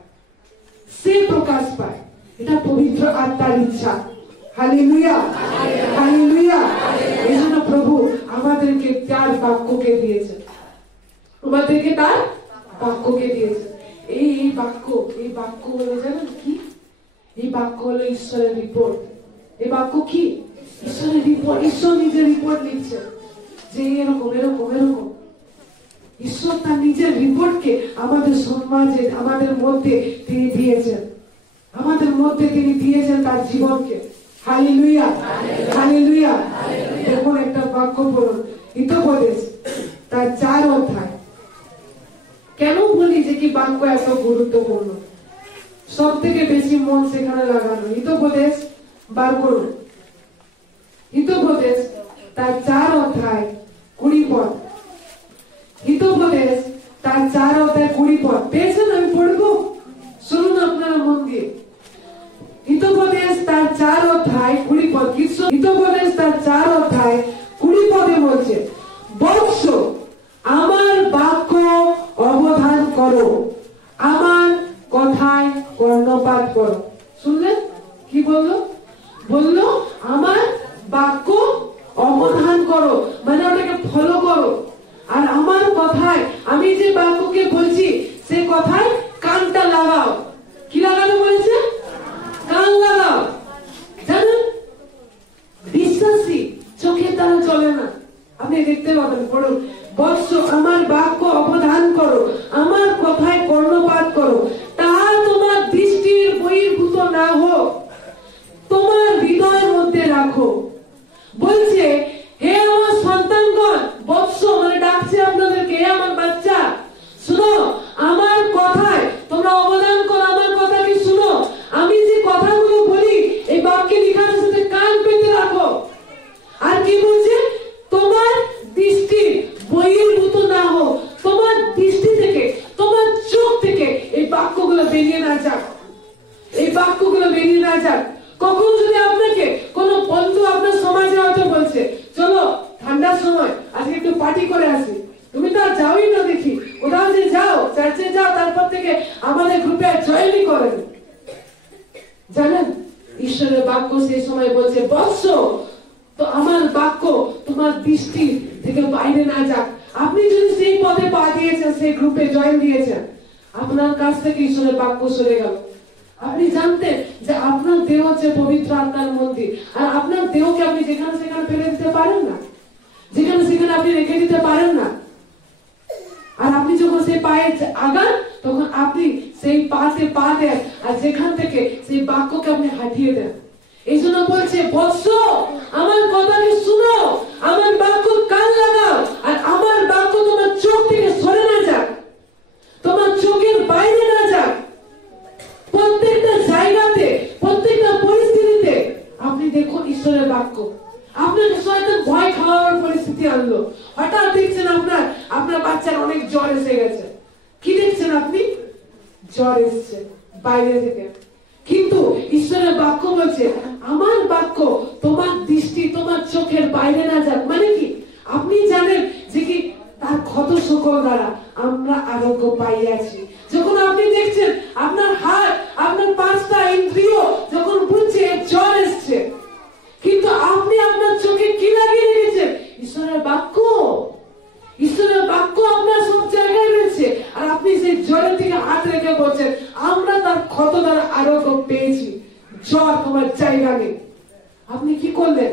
সে প্রকাশ পায়। এটা পবিত্র আত্মার ইচ্ছা। Hallelujah, hallelujah. এই জন্য প্রভু আমাদেরকে তার বাক্যকে দিয়েছেন, আমাদেরকে তার বাক্যকে দিয়েছেন। এই বাক্য হলো জানেন কি? এই বাক্য হলো ঈশ্বরের রিপোর্ট। এই বাক্য কি? ঈশ্বরের রিপোর্ট। ঈশ্বর নিজের রিপোর্ট লিখছেন যে এরকম এরকম এরকম। ঈশ্বর তার নিজের রিপোর্টকে আমাদের সমাজে, আমাদের মধ্যে তিনি দিয়েছেন, আমাদের মধ্যে তিনি দিয়েছেন তার জীবনকে। Hallelujah, hallelujah. দেখুন একটা বাক্য পড়ুন, হিতোপদেশ তার 4 অধ্যায়। কেন বলি যে কি বাক্য এত গুরুত্বপূর্ণ? সব থেকে বেশি মন সেখানে লাগানো। হিতোপদেশ বার করুন। হিতোপদেশ তার 4 অধ্যায় 20 পদ। হিতোপদেশ তার 4 অধ্যায় 20 পদ। পেয়েছেন? আমি পড়বো, শুনুন আপনারা মন দিয়ে। হিতোপদেশ তার 4 অধ্যায় 20 পদ। হিতোপদেশ তার 4 অধ্যায় 20 পদে বলছে, বৎস আমার বাক্য অবধান করো, আমার কথায় কর্ণপাত করো। শুনলেন কি বললো? বললো আমার বাক্য অবধান করো, মানে ওটাকে ফলো করো। আর আমার কথায়, আমি যে বাক্যকে বলছি সে কথায় কানটা লাগাও। কি লাগানো বলেছে? কান লাগাও। জানেন বিশ্বাসী চোখের দ্বারা চলে না। আপনি দেখতে পাবেন, পড়ুন, বৎস আমার বাক্য অবধান করো, আমার কথায় কর্ণপাত করো, তা তোমার দৃষ্টির বহির্ভূত না হোক, তোমার হৃদয়ের মধ্যে রাখো। বলছে, হে আমার সন্তানগণ, বৎস মানে ডাকছে আপনাদেরকে, হে আমার বাচ্চা, শুনো আমার কথায় তোমরা অবদান করো, আমার কথাকে শুনো, ঠান্ডার সময় আজকে একটু পার্টি করে আসি, তুমি তো আর যাওই না দেখি, কোথাও যে যাও চার্চে যাও তারপর থেকে আমাদের গ্রুপে জয়েনই করেন। জানেন ঈশ্বরের বাক্য সেই সময় বলছে বৎস তো আমার বাক্য তোমার দৃষ্টি থেকে বাইরে না যাক। আপনি যদি সেই পদে পা দিয়েছেন, সেই গ্রুপে জয়েন দিয়েছেন, আপনার কাছ থেকে ঈশ্বরের বাক্য সরে গেল। আপনি জানতেন যে আপনার দেহ হচ্ছে পবিত্র আত্মার মন্দির, আর আপনার দেহকে আপনি যেখানে সেখানে ফেলে দিতে পারেন না, যেখানে সেখানে আপনি রেখে দিতে পারেন না। আর আপনি যখন সেই পায়ে আগান তখন আপনি সেই পাতে পা দেন, আর যেখান থেকে সেই বাক্যকে আপনি হাঁটিয়ে দেন। এই জন্য বলছে বৎস আমার কথাকে শুনো, আমার বাক্য কান লাগাও, আর আমার বাক্য তোমার চোখ থেকে সরে না যাক, তোমার চোখের বাইরে না যাক। প্রত্যেকটা জায়গাতে, প্রত্যেকটা পরিস্থিতিতে আপনি দেখুন ঈশ্বরের বাক্য আপনাকে শয়তান ভয় খাওয়ার পরিস্থিতি আনলো। হঠাৎ দেখছেন আপনার বাচ্চার অনেক জ্বর এসে গেছে, কি দেখছেন আপনি? জ্বর এসছে বাইরে থেকে, কিন্তু ঈশ্বরের বাক্য বলছে আমার বাক্য তোমার দৃষ্টি তোমার চোখের বাইরে না যাক। মানে কি? আপনি জানেন যে কি তার ক্ষত সকল দ্বারা আমরা আরোগ্য পাইয়াছি। যখন আপনি দেখছেন আপনার হাত, আপনার পাঁচটা ইন্দ্রিয় যখন বুঝছে জ্বর এসছে, কিন্তু আপনি আপনার চোখে কি লাগিয়ে রেখেছেন? ঈশ্বরের বাক্য। ঈশ্বরের বাক্য আপনার সব জায়গায় রয়েছে, আর আপনি সেই জ্বরের দিকে হাত রেখে বলছেন আমরা তার ক্ষত দ্বারা আরোগ্য পেয়েছি, জ্বর তোমার জায়গা নেই। আপনি কি করলেন?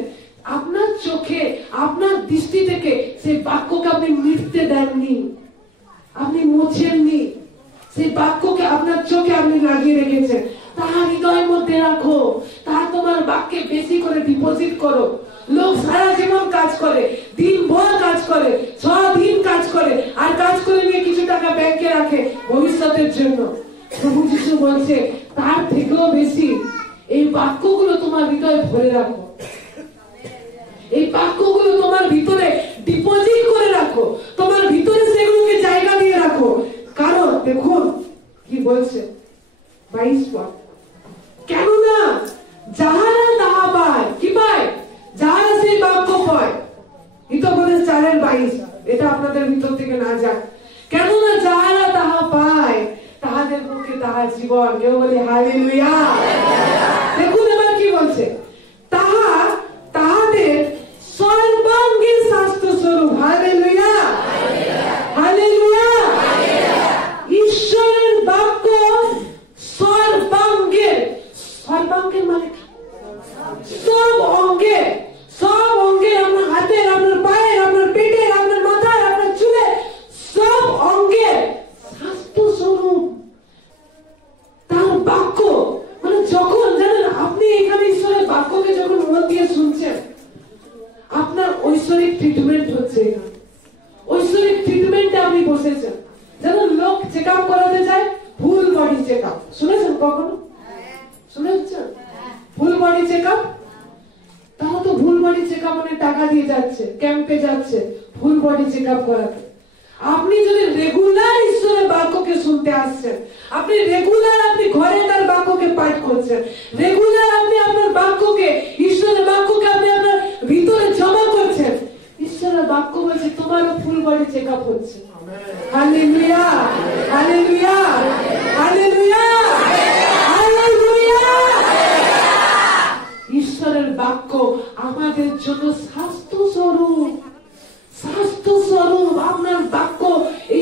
আপনার চোখে, আপনার দৃষ্টি থেকে সেই বাক্যকে আপনি মিটতে দেননি, আপনি মুছেননি। সেই বাক্যকে আপনার চোখে আপনি লাগিয়ে রেখেছেন। তাহার হৃদয়ের মধ্যে রাখো, তাহার তোমার বাক্যে বেশি করে ডিপোজিট করো। লোক সারা জীবন কাজ করে, দিন ভর কাজ করে, 6 দিন কাজ করে, আর কাজ করে নিয়ে কিছু টাকা ব্যাংকে রাখে ভবিষ্যতের জন্য। প্রভু যিশু বলছে তার থেকেও বেশি এই বাক্যগুলো তোমার হৃদয়ে ভরে রাখো, এই বাক্যগুলো তোমার ভিতরে ডিপোজিট করে রাখো, তোমার ভিতরে সেগুলোকে জায়গা দিয়ে রাখো। কারণ দেখুন কি বলছে 22 পদ, কেননা যাহারা তাহা পায়, কি পায়? যাহারা সেই বাক্য পায়। হিতোপদেশ 4:22, এটা আপনাদের ভিতর থেকে না যাক। কেননা যাহারা তাহা পায় তাহাদের মুখে তাহার জীবন। কেউ বলে হালেলুয়া। দেখুন এবার কি বলছে, তাহাদের সর্বাঙ্গীর স্বাস্থ্য স্বরূপ। Hallelujah, hallelujah. ঈশ্বরের বাক্য সর্বাঙ্গের, সর্বাঙ্গের মানে সব অঙ্গে, সব অঙ্গে, আপনার হাতের, আপনার পায়ের, আপনার পেটের, আপনার মাথায়, আপনার চুলে, সব অঙ্গে স্বাস্থ্য স্বরূপ তার বাক্য। মানে যখন জানেন আপনি এখানে ঈশ্বরের বাক্যকে যখন মন দিয়ে শুনছেন, আপনার ঐশ্বরিক ট্রিটমেন্ট হচ্ছে। ঐশ্বরিক ট্রিটমেন্টে আপনি বসেছেন। যেমন লোক চেক আপ করাতে যায়, ফুল বডি চেক আপ, শুনেছেন কখনো? শুনেছেন ফুল বডি চেক আপ? তারা তো ফুল বডি চেক আপ মানে টাকা দিয়ে যাচ্ছে, ক্যাম্পে যাচ্ছে ফুল বডি চেক আপ করাতে। আপনি যদি রেগুলার ঈশ্বরের বাক্যকে শুনতে আসছেন, আপনি রেগুলার আপনি ঘরে তার বাক্যকে পাঠ করছেন, রেগুলার আপনি আপনার বাক্যকে, ঈশ্বরের বাক্যকে আপনি আপনার ভিতরে জমা করছেন, ঈশ্বরের বাক্য বলছে তোমারও ফুল বডি চেক আপ হচ্ছে। Hallelujah, hallelujah, hallelujah, hallelujah. ঈশ্বরের বাক্য আমাদের জন্য স্বাস্থ্য স্বরূপ, স্বাস্থ্য স্বরূপ। আপনার বাক্য,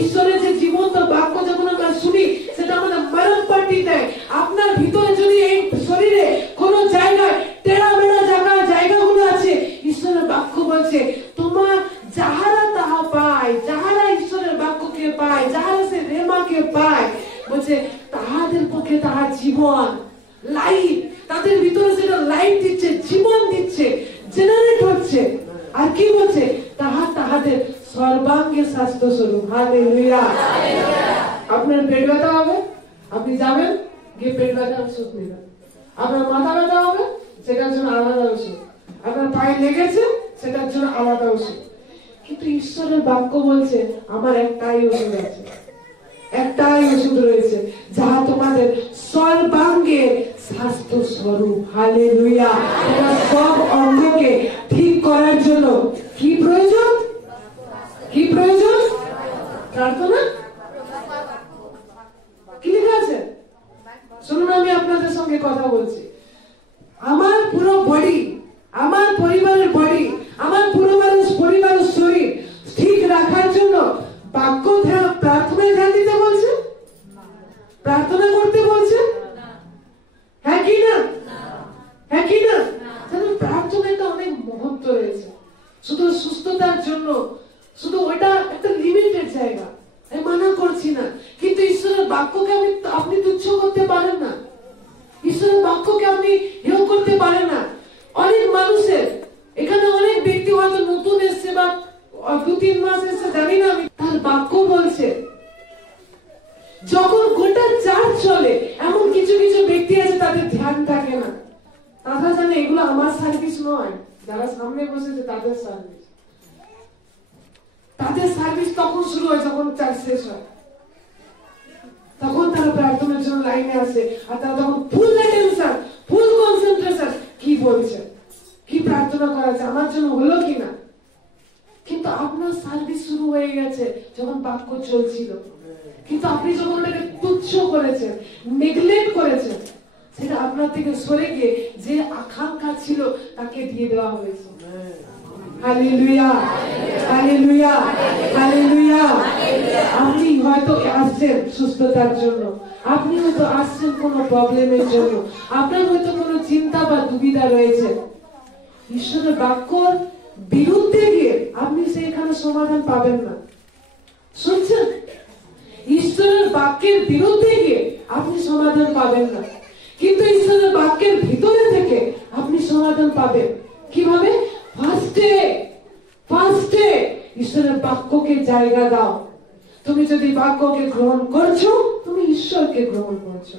ঈশ্বরের যে জীবন্ত বাক্য যখন আমরা শুনি সেটা আমাদের মরণ পাল্টি দেয়। আপনার ভিতরে যদি এই শরীরে কোন জায়গায় টেরা বেড়া জায়গাগুলো আছে, ঈশ্বরের বাক্য বলছে তোমার যাহারা তাহা পায়, যাহারা ঈশ্বরের বাক্যকে পায়, যাহারা সে রেমাকে পায়, বলছে তাহাদের পক্ষে তাহার জীবন, লাইফ, তাদের ভিতরে সেটা লাইফ দিচ্ছে, জীবন দিচ্ছে, জেনারেট হচ্ছে। আর কি বলছে? তাহাদের সর্বাঙ্গের স্বাস্থ্য স্বরূপ। হালেলুয়া। আপনার পেট ব্যথা হবে, আপনি যাবেন গিয়ে পেট ব্যথা ওষুধ নেবেন। আপনার মাথা ব্যথা হবে, সেটার জন্য আলাদা ওষুধ। আপনার পায়ে লেগেছে, সেটার জন্য আলাদা ওষুধ। কিন্তু ঈশ্বরের বাক্য বলছে আমার একটাই ওষুধ আছে, একটাই ওষুধ রয়েছে, যাহা তোমাদের সর্বাঙ্গের স্বাস্থ্য স্বরূপ। হালেলুয়া। তোমার সব অঙ্গকে ঠিক করার জন্য কি প্রয়োজন? সুস্থতার জন্য, শুধু ওটা একটা লিমিটেড জায়গা, আমি মানা করছি না, কিন্তু ঈশ্বরের বাক্যকে আপনি তুচ্ছ করতে পারেন না, ঈশ্বরের বাক্যকে আপনি হেয় করতে পারেন না। অনেক মানুষের এখানে, অনেক ব্যক্তি হয়তো নতুন এসছে বা 2-3 মাস এসছে, জানি না আমি, তার বাক্য বলছে যখন গোটা চার্চ চলে, এমন কিছু কিছু ব্যক্তি আছে তাদের ধ্যান থাকে না, তারা জানে এগুলো আমার সার্ভিস নয়, যারা সামনে বসেছে তাদের সার্ভিস। তাদের সার্ভিস তখন শুরু হয় যখন চার্চ শেষ হয়, তখন তারা প্রার্থনার জন্য লাইনে আসে, আর তারা তখন ফুল অ্যাটেনশন, ফুল কনসেন্ট্রেশন, কি বলছে, কি প্রার্থনা করা আছে, আমার জন্য হলো কিনা। কিন্তু আপনার সার্ভিস শুরু হয়ে গেছে যখন বাক্য চলছিল, কিন্তু আপনি যখন ওটাকে তুচ্ছ করেছেন, নেগলেক্ট করেছেন, সেটা আপনার থেকে সরে গিয়ে যে আকাঙ্ক্ষা ছিল তাকে দিয়ে দেওয়া হয়েছে। Hallelujah, hallelujah, hallelujah. আপনি হয়তো আসছেন সুস্থতার জন্য, আপনি হয়তো আসছেন কোনো প্রবলেমের জন্য, আপনার হয়তো কোনো চিন্তা বা দুবিধা রয়েছে, ঈশ্বরের বাক্যর বিরুদ্ধে গিয়ে আপনি সেখানে সমাধান পাবেন না। শুনছেন, ঈশ্বরের বাক্যের বিরুদ্ধে গিয়ে আপনি সমাধান পাবেন না, কিন্তু ঈশ্বরের বাক্যের ভিতরে থেকে আপনি সমাধান পাবেন। কিভাবে? ফার্স্টে ঈশ্বরের বাক্যকে জায়গা দাও। তুমি যদি বাক্যকে গ্রহণ করছো, তুমি ঈশ্বরকে গ্রহণ করছো।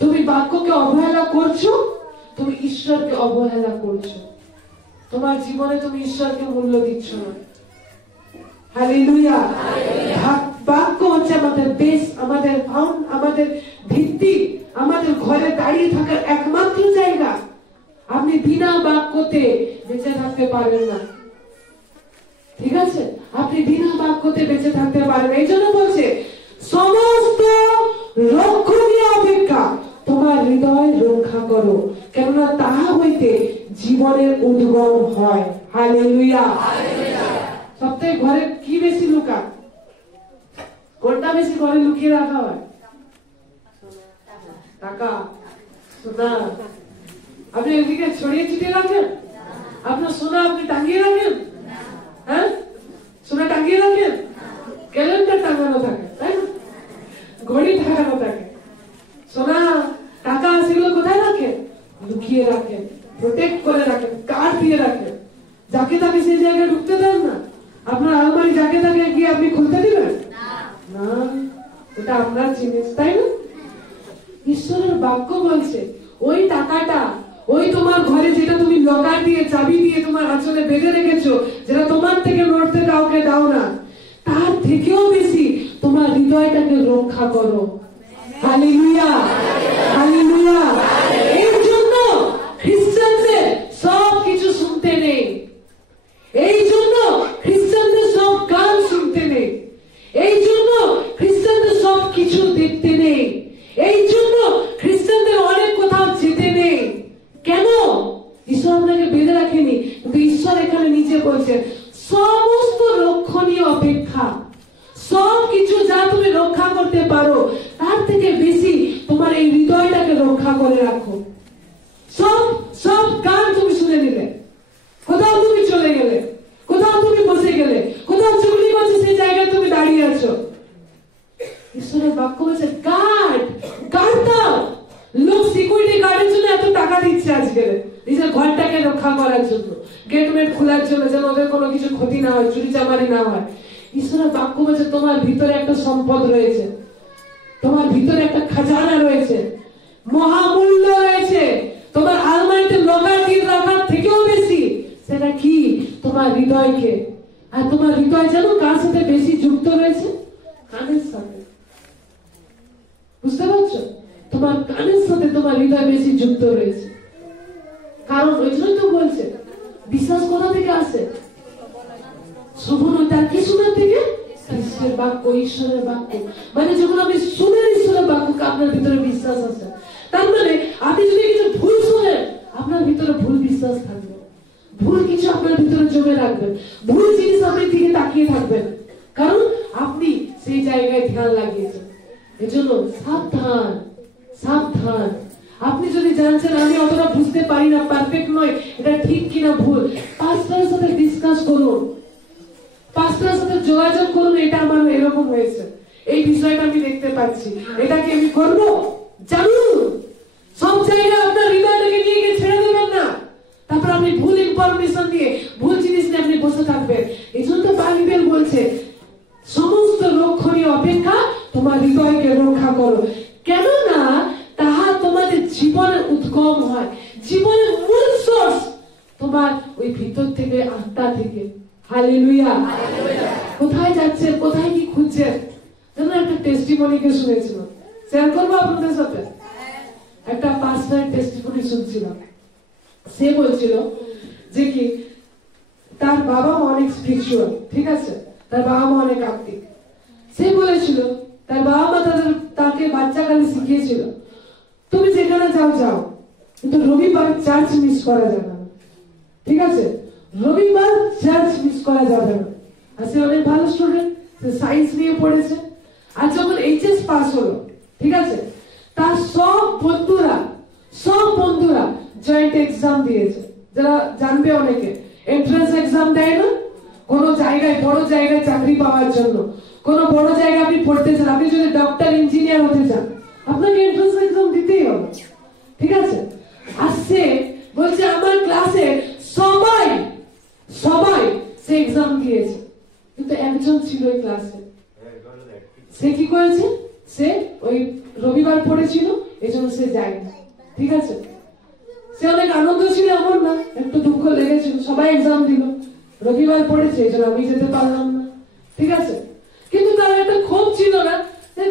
তুমি বাক্যকে অবহেলা করছো, তুমি ঈশ্বরকে অবহেলা করছো। তোমার জীবনে তুমি ঈশ্বরকে মূল্য দিচ্ছ না। হালেলুয়া। বাক্য হচ্ছে আমাদের বেস, আমাদের ফাউন্ড, আমাদের ভিত্তি, আমাদের ঘরে দাঁড়িয়ে থাকার একমাত্র জায়গা। আপনি বিনা বাক্যতে বেঁচে থাকতে পারেন না, ঠিক আছে? আপনি বিনা বাক্যতে বেঁচে থাকতে পারেন। এই জন্য বলছে সমস্ত রক্ষণীয় অপেক্ষা তোমার হৃদয় রক্ষা করো, কেননা তাহা হইতে জীবনের উদ্গম হয়। হালেলুয়া। সবথেকে ঘরে কি বেশি লুকা? কোনটা বেশি ঘরে লুকিয়ে রাখা হয়? টাকা, সোনা। আপনি এদিকে ছড়িয়ে ছিটিয়ে রাখেন? আপনার সোনা আপনি টাঙিয়ে রাখেন? হ্যাঁ, সোনা টাঙিয়ে রাখেন? ক্যালেন্ডার টাঙানো থাকে, তাই না? ঘড়ি টাঙানো থাকে। সোনা, টাকা সেগুলো কোথায় রাখেন? লুকিয়ে রাখেন, প্রোটেক্ট করে রাখেন, কার্ড দিয়ে রাখেন। যাকে তাকে সেই জায়গায় ঢুকতে দেন না। আপনার আলমারি যাকে তাকে গিয়ে আপনি খুলতে দিবেন না, এটা আপনার জিনিস, তাই না? ঈশ্বরের বাক্য বলছে ওই টাকাটা, ওই তোমার ঘরে যেটা তুমি লকার দিয়ে, চাবি দিয়ে তোমার আঁচলে বেঁধে রেখেছো, যেটা তোমার থেকে নড়তে কাউকে দাও না, তার থেকেও বেশি তোমার হৃদয়টাকে রক্ষা করো। Hallelujah, hallelujah. এর জন্য খ্রিস্টানদের সব কিছু শুনতে নেই, এই জন্য খ্রিস্টানদের সব গান শুনতে নেই, এই জন্য খ্রিস্টানদের সব কিছু দেখতে নেই, এই জন্য খ্রিস্টানদের অনেক কোথাও যেতে নেই। কেন? ঈশ্বর আপনাকে বেঁধে রাখেনি, কিন্তু ঈশ্বর এখানে নিজে বলছেন সমস্ত রক্ষণীয় অপেক্ষা, সব কিছু যা তুমি রক্ষা করতে পারো তার থেকে বেশি তোমার এই হৃদয়টাকে রক্ষা করে রাখো। সব গান তুমি শুনে নিলে, কোথাও তুমি চলে গেলে, কোথাও তুমি বসে গেলে, কোথাও চুগলি করছে, সেই জায়গায় তুমি দাঁড়িয়ে আছো, ঈশ্বরের বাক্য বলছে গার্ড দাও। লোক সিকিউরিটি গার্ডের জন্য এত টাকা দিচ্ছে আজকে, নিজের ঘরটাকে রক্ষা করার জন্য, গেট মেট খোলার জন্য, যেন ওদের কোনো কিছু ক্ষতি না হয়, চুরি চামারি না হয়। ঈশ্বরের বাক্য বলছে তোমার ভিতরে একটা সম্পদ রয়েছে, তোমার ভিতরে একটা খাজানা রয়েছে, মহামূল্য রয়েছে, তোমার আলমারিতে লকার দিয়ে রাখার থেকেও বেশি। সেটা কি? তোমার হৃদয়কে। আর তোমার হৃদয় যেন কার সাথে বেশি যুক্ত রয়েছে? কানের সাথে। বুঝতে পারছো? তোমার কানের সাথে তোমার হৃদয় বেশি যুক্ত রয়েছে। কারণ ওই জন্য তো বলছে বিশ্বাস কোথা থেকে আসে? শুভনতার কি শোনার থেকে? ঈশ্বরের বাক্য, ঈশ্বরের বাক্য। মানে যখন আপনি শুনেন ঈশ্বরের বাক্যকে, আপনার ভিতরে বিশ্বাস আসে। তার মানে আপনি যদি কিছু ভুল শোনেন, আপনার ভিতরে ভুল বিশ্বাস থাকবে, ভুল কিছু আপনার ভিতরে জমে রাখবেন, ভুল জিনিস আপনি দিকে তাকিয়ে থাকবেন, কারণ আপনি সেই জায়গায় ধ্যান লাগিয়েছেন। এজন্য সাবধান, সাবধান। আপনি যদি জানছেন আমি অতটা বুঝতে পারি না, পারফেক্ট নয়, এটা ঠিক কিনা ভুল, পাস্টরের সাথে ডিসকাস করুন, পাস্টরের সাথে যোগাযোগ করুন। এটা আমার এরকম হয়েছে, এই বিষয়টা আমি দেখতে পাচ্ছি, এটাকে আমি করবো। জানুন, সব জায়গায় আপনার হৃদয়টাকে নিয়ে গিয়ে ছেড়ে দেবেন না, তারপর আপনি ভুল ইনফরমেশন দিয়ে ভুল জিনিস নিয়ে আপনি বসে থাকবেন। এই জন্য তো বাইবেল বলছে সমস্ত রক্ষণীয় অপেক্ষা তোমার হৃদয়কে রক্ষা করো, কেননা তাহা তোমাদের জীবনের উদ্গম হয়। জীবনের মূল সোর্স তোমার ওই ভিতর থেকে, আত্মা থেকে। হালেলুয়া। কোথায় যাচ্ছেন, কোথায় কি খুঁজছেন? যেন একটা টেস্টিমনিকে শুনেছিলাম, শেয়ার করবো আপনাদের সাথে। একটা পাস্টার টেস্টিমনি শুনছিলাম, সে বলছিল যে কি তার বাবা অনেক স্পিরিচুয়াল, ঠিক আছে, তার বাবা মা অনেক আত্মিক। সে বলেছিল তার বাবা মা তাকে বাচ্চাকালে শিখিয়েছিল তুমি যেখানে যাও যাও, কিন্তু রবিবার চার্চ মিস করা যাবে না, ঠিক আছে, রবিবার চার্চ মিস করা যাবে না। আর সে অনেক ভালো স্টুডেন্ট, সে সায়েন্স নিয়ে পড়েছে। আর যখন এইচএস পাস হলো, ঠিক আছে, তার সব বন্ধুরা জয়েন্ট এক্সাম দিয়েছে। যারা জানবে অনেকে এন্ট্রান্স এক্সাম দেয় না, কোন জায়গায় বড় জায়গায় চাকরি পাওয়ার জন্য, কোন বড় জায়গায় আপনি পড়তে চান, আপনি যদি ডক্টর ইঞ্জিনিয়ার হতে চান, আপনাকে এন্ট্রান্স এক্সাম দিতেই হবে, ঠিক আছে। আর সে বলছে আমার ক্লাসে সবাই সে এক্সাম দিয়েছে, কিন্তু একজন ছিল ওই ক্লাসে, সে কি করেছে, সে ওই রবিবার পড়েছিল, এই জন্য সে যায়নি, ঠিক আছে। সে অনেক আনন্দ ছিল, এমন না, একটু দুঃখ লেগেছিল, সবাই এক্সাম দিল, রবিবার পড়েছে এই জন্য আমি যেতে পারলাম না, ঠিক আছে। কিন্তু তার একটা ক্ষোভ ছিল না,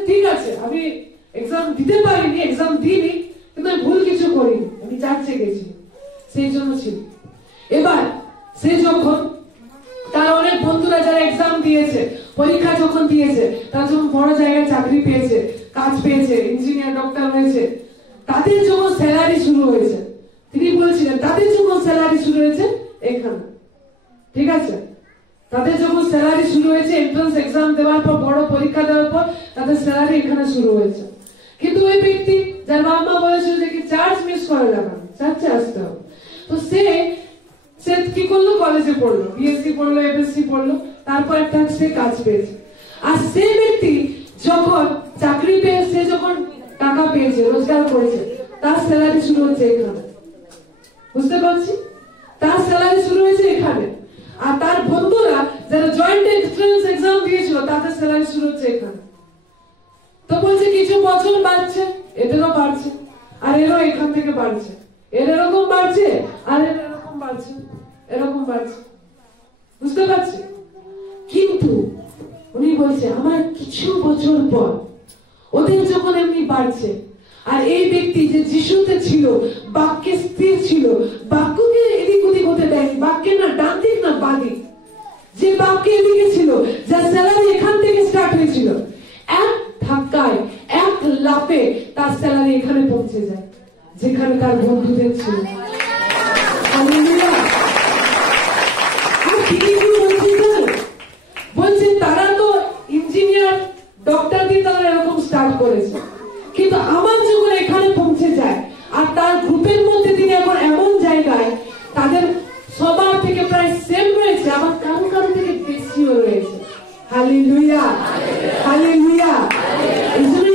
ঠিক আছে আমি এক্সাম দিতে পারিনি, এক্সাম দিইনি, কিন্তু আমি ভুল কিছু করিনি, আমি চার্চে গেছি, সেই জন্য ছিল। এবার সে যখন তার অনেক বন্ধুরা যারা এক্সাম দিয়েছে, পরীক্ষা যখন দিয়েছে, তারা যখন বড় জায়গায় চাকরি পেয়েছে, কাজ পেয়েছে, ইঞ্জিনিয়ার ডক্টর হয়েছে, তাদের যখন স্যালারি শুরু হয়েছে, তিনি বলছিলেন তাদের যখন স্যালারি শুরু হয়েছে এখানে, ঠিক আছে, তাদের যখন স্যালারি শুরু হয়েছে এন্ট্রান্স এক্সাম দেওয়ার পর, বড় পরীক্ষা দেওয়ার পর তাদের স্যালারি এখানে শুরু হয়েছে। কিন্তু ওই ব্যক্তি যার বাবা মা বলেছিল যে কি চার্জ মিস করা যাবে না, চার্চে আসতে হবে, তো সে কি করলো, কলেজে পড়লো, বিএসসি পড়লো, এমএসসি পড়লো, তারপর একটা সে কাজ পেয়েছে। আর সে ব্যক্তি যখন চাকরি পেয়ে, সে যখন টাকা পেয়েছে, রোজগার করেছে, তার স্যালারি শুরু হচ্ছে এখানে, বুঝতে পারছি, তার স্যালারি শুরু হয়েছে এখানে। আর তার বন্ধুরা যারা জয়েন্ট এন্ট্রান্স এক্সাম দিয়েছিল, তাদের স্যালারি শুরু হচ্ছে এখানে। তো বলছে কিছু বছর বাড়ছে, এদেরও বাড়ছে, আর এরও এখান থেকে বাড়ছে, এর এরকম বাড়ছে, আর এর এরকম বাড়ছে, এরকম বাড়ছে, বুঝতে পারছি। কিন্তু উনি বলছে আমার কিছু বছর পর ওদের যখন এমনি বাড়ছে, আর এই ব্যক্তি যে যিশুতে ছিল, বাক্যে স্থির ছিল, বাক্যকে এদিক ওদিক হতে দেয়নি, বাক্যে না ডান দিক না বাঁ দিক, যে বাক্যে এদিকে ছিল, যার স্যালারি এখান থেকে স্টার্ট হয়েছিল, এক ধাক্কায়, এক লাফে তার স্যালারি এখানে পৌঁছে যায়, যেখানে তার বন্ধুদের ছিল। বলছে তারা তো ইঞ্জিনিয়ার ডক্টর দিয়ে তারা এরকম স্টার্ট করেছে, কিন্তু আমার যখন এখানে পৌঁছে যায়, আর তার গ্রুপের মধ্যে তিনি এখন এমন জায়গায়, তাদের সবার থেকে প্রায় সেম রয়েছে, আবার কারো থেকে বেশিও রয়েছে। Hallelujah, hallelujah.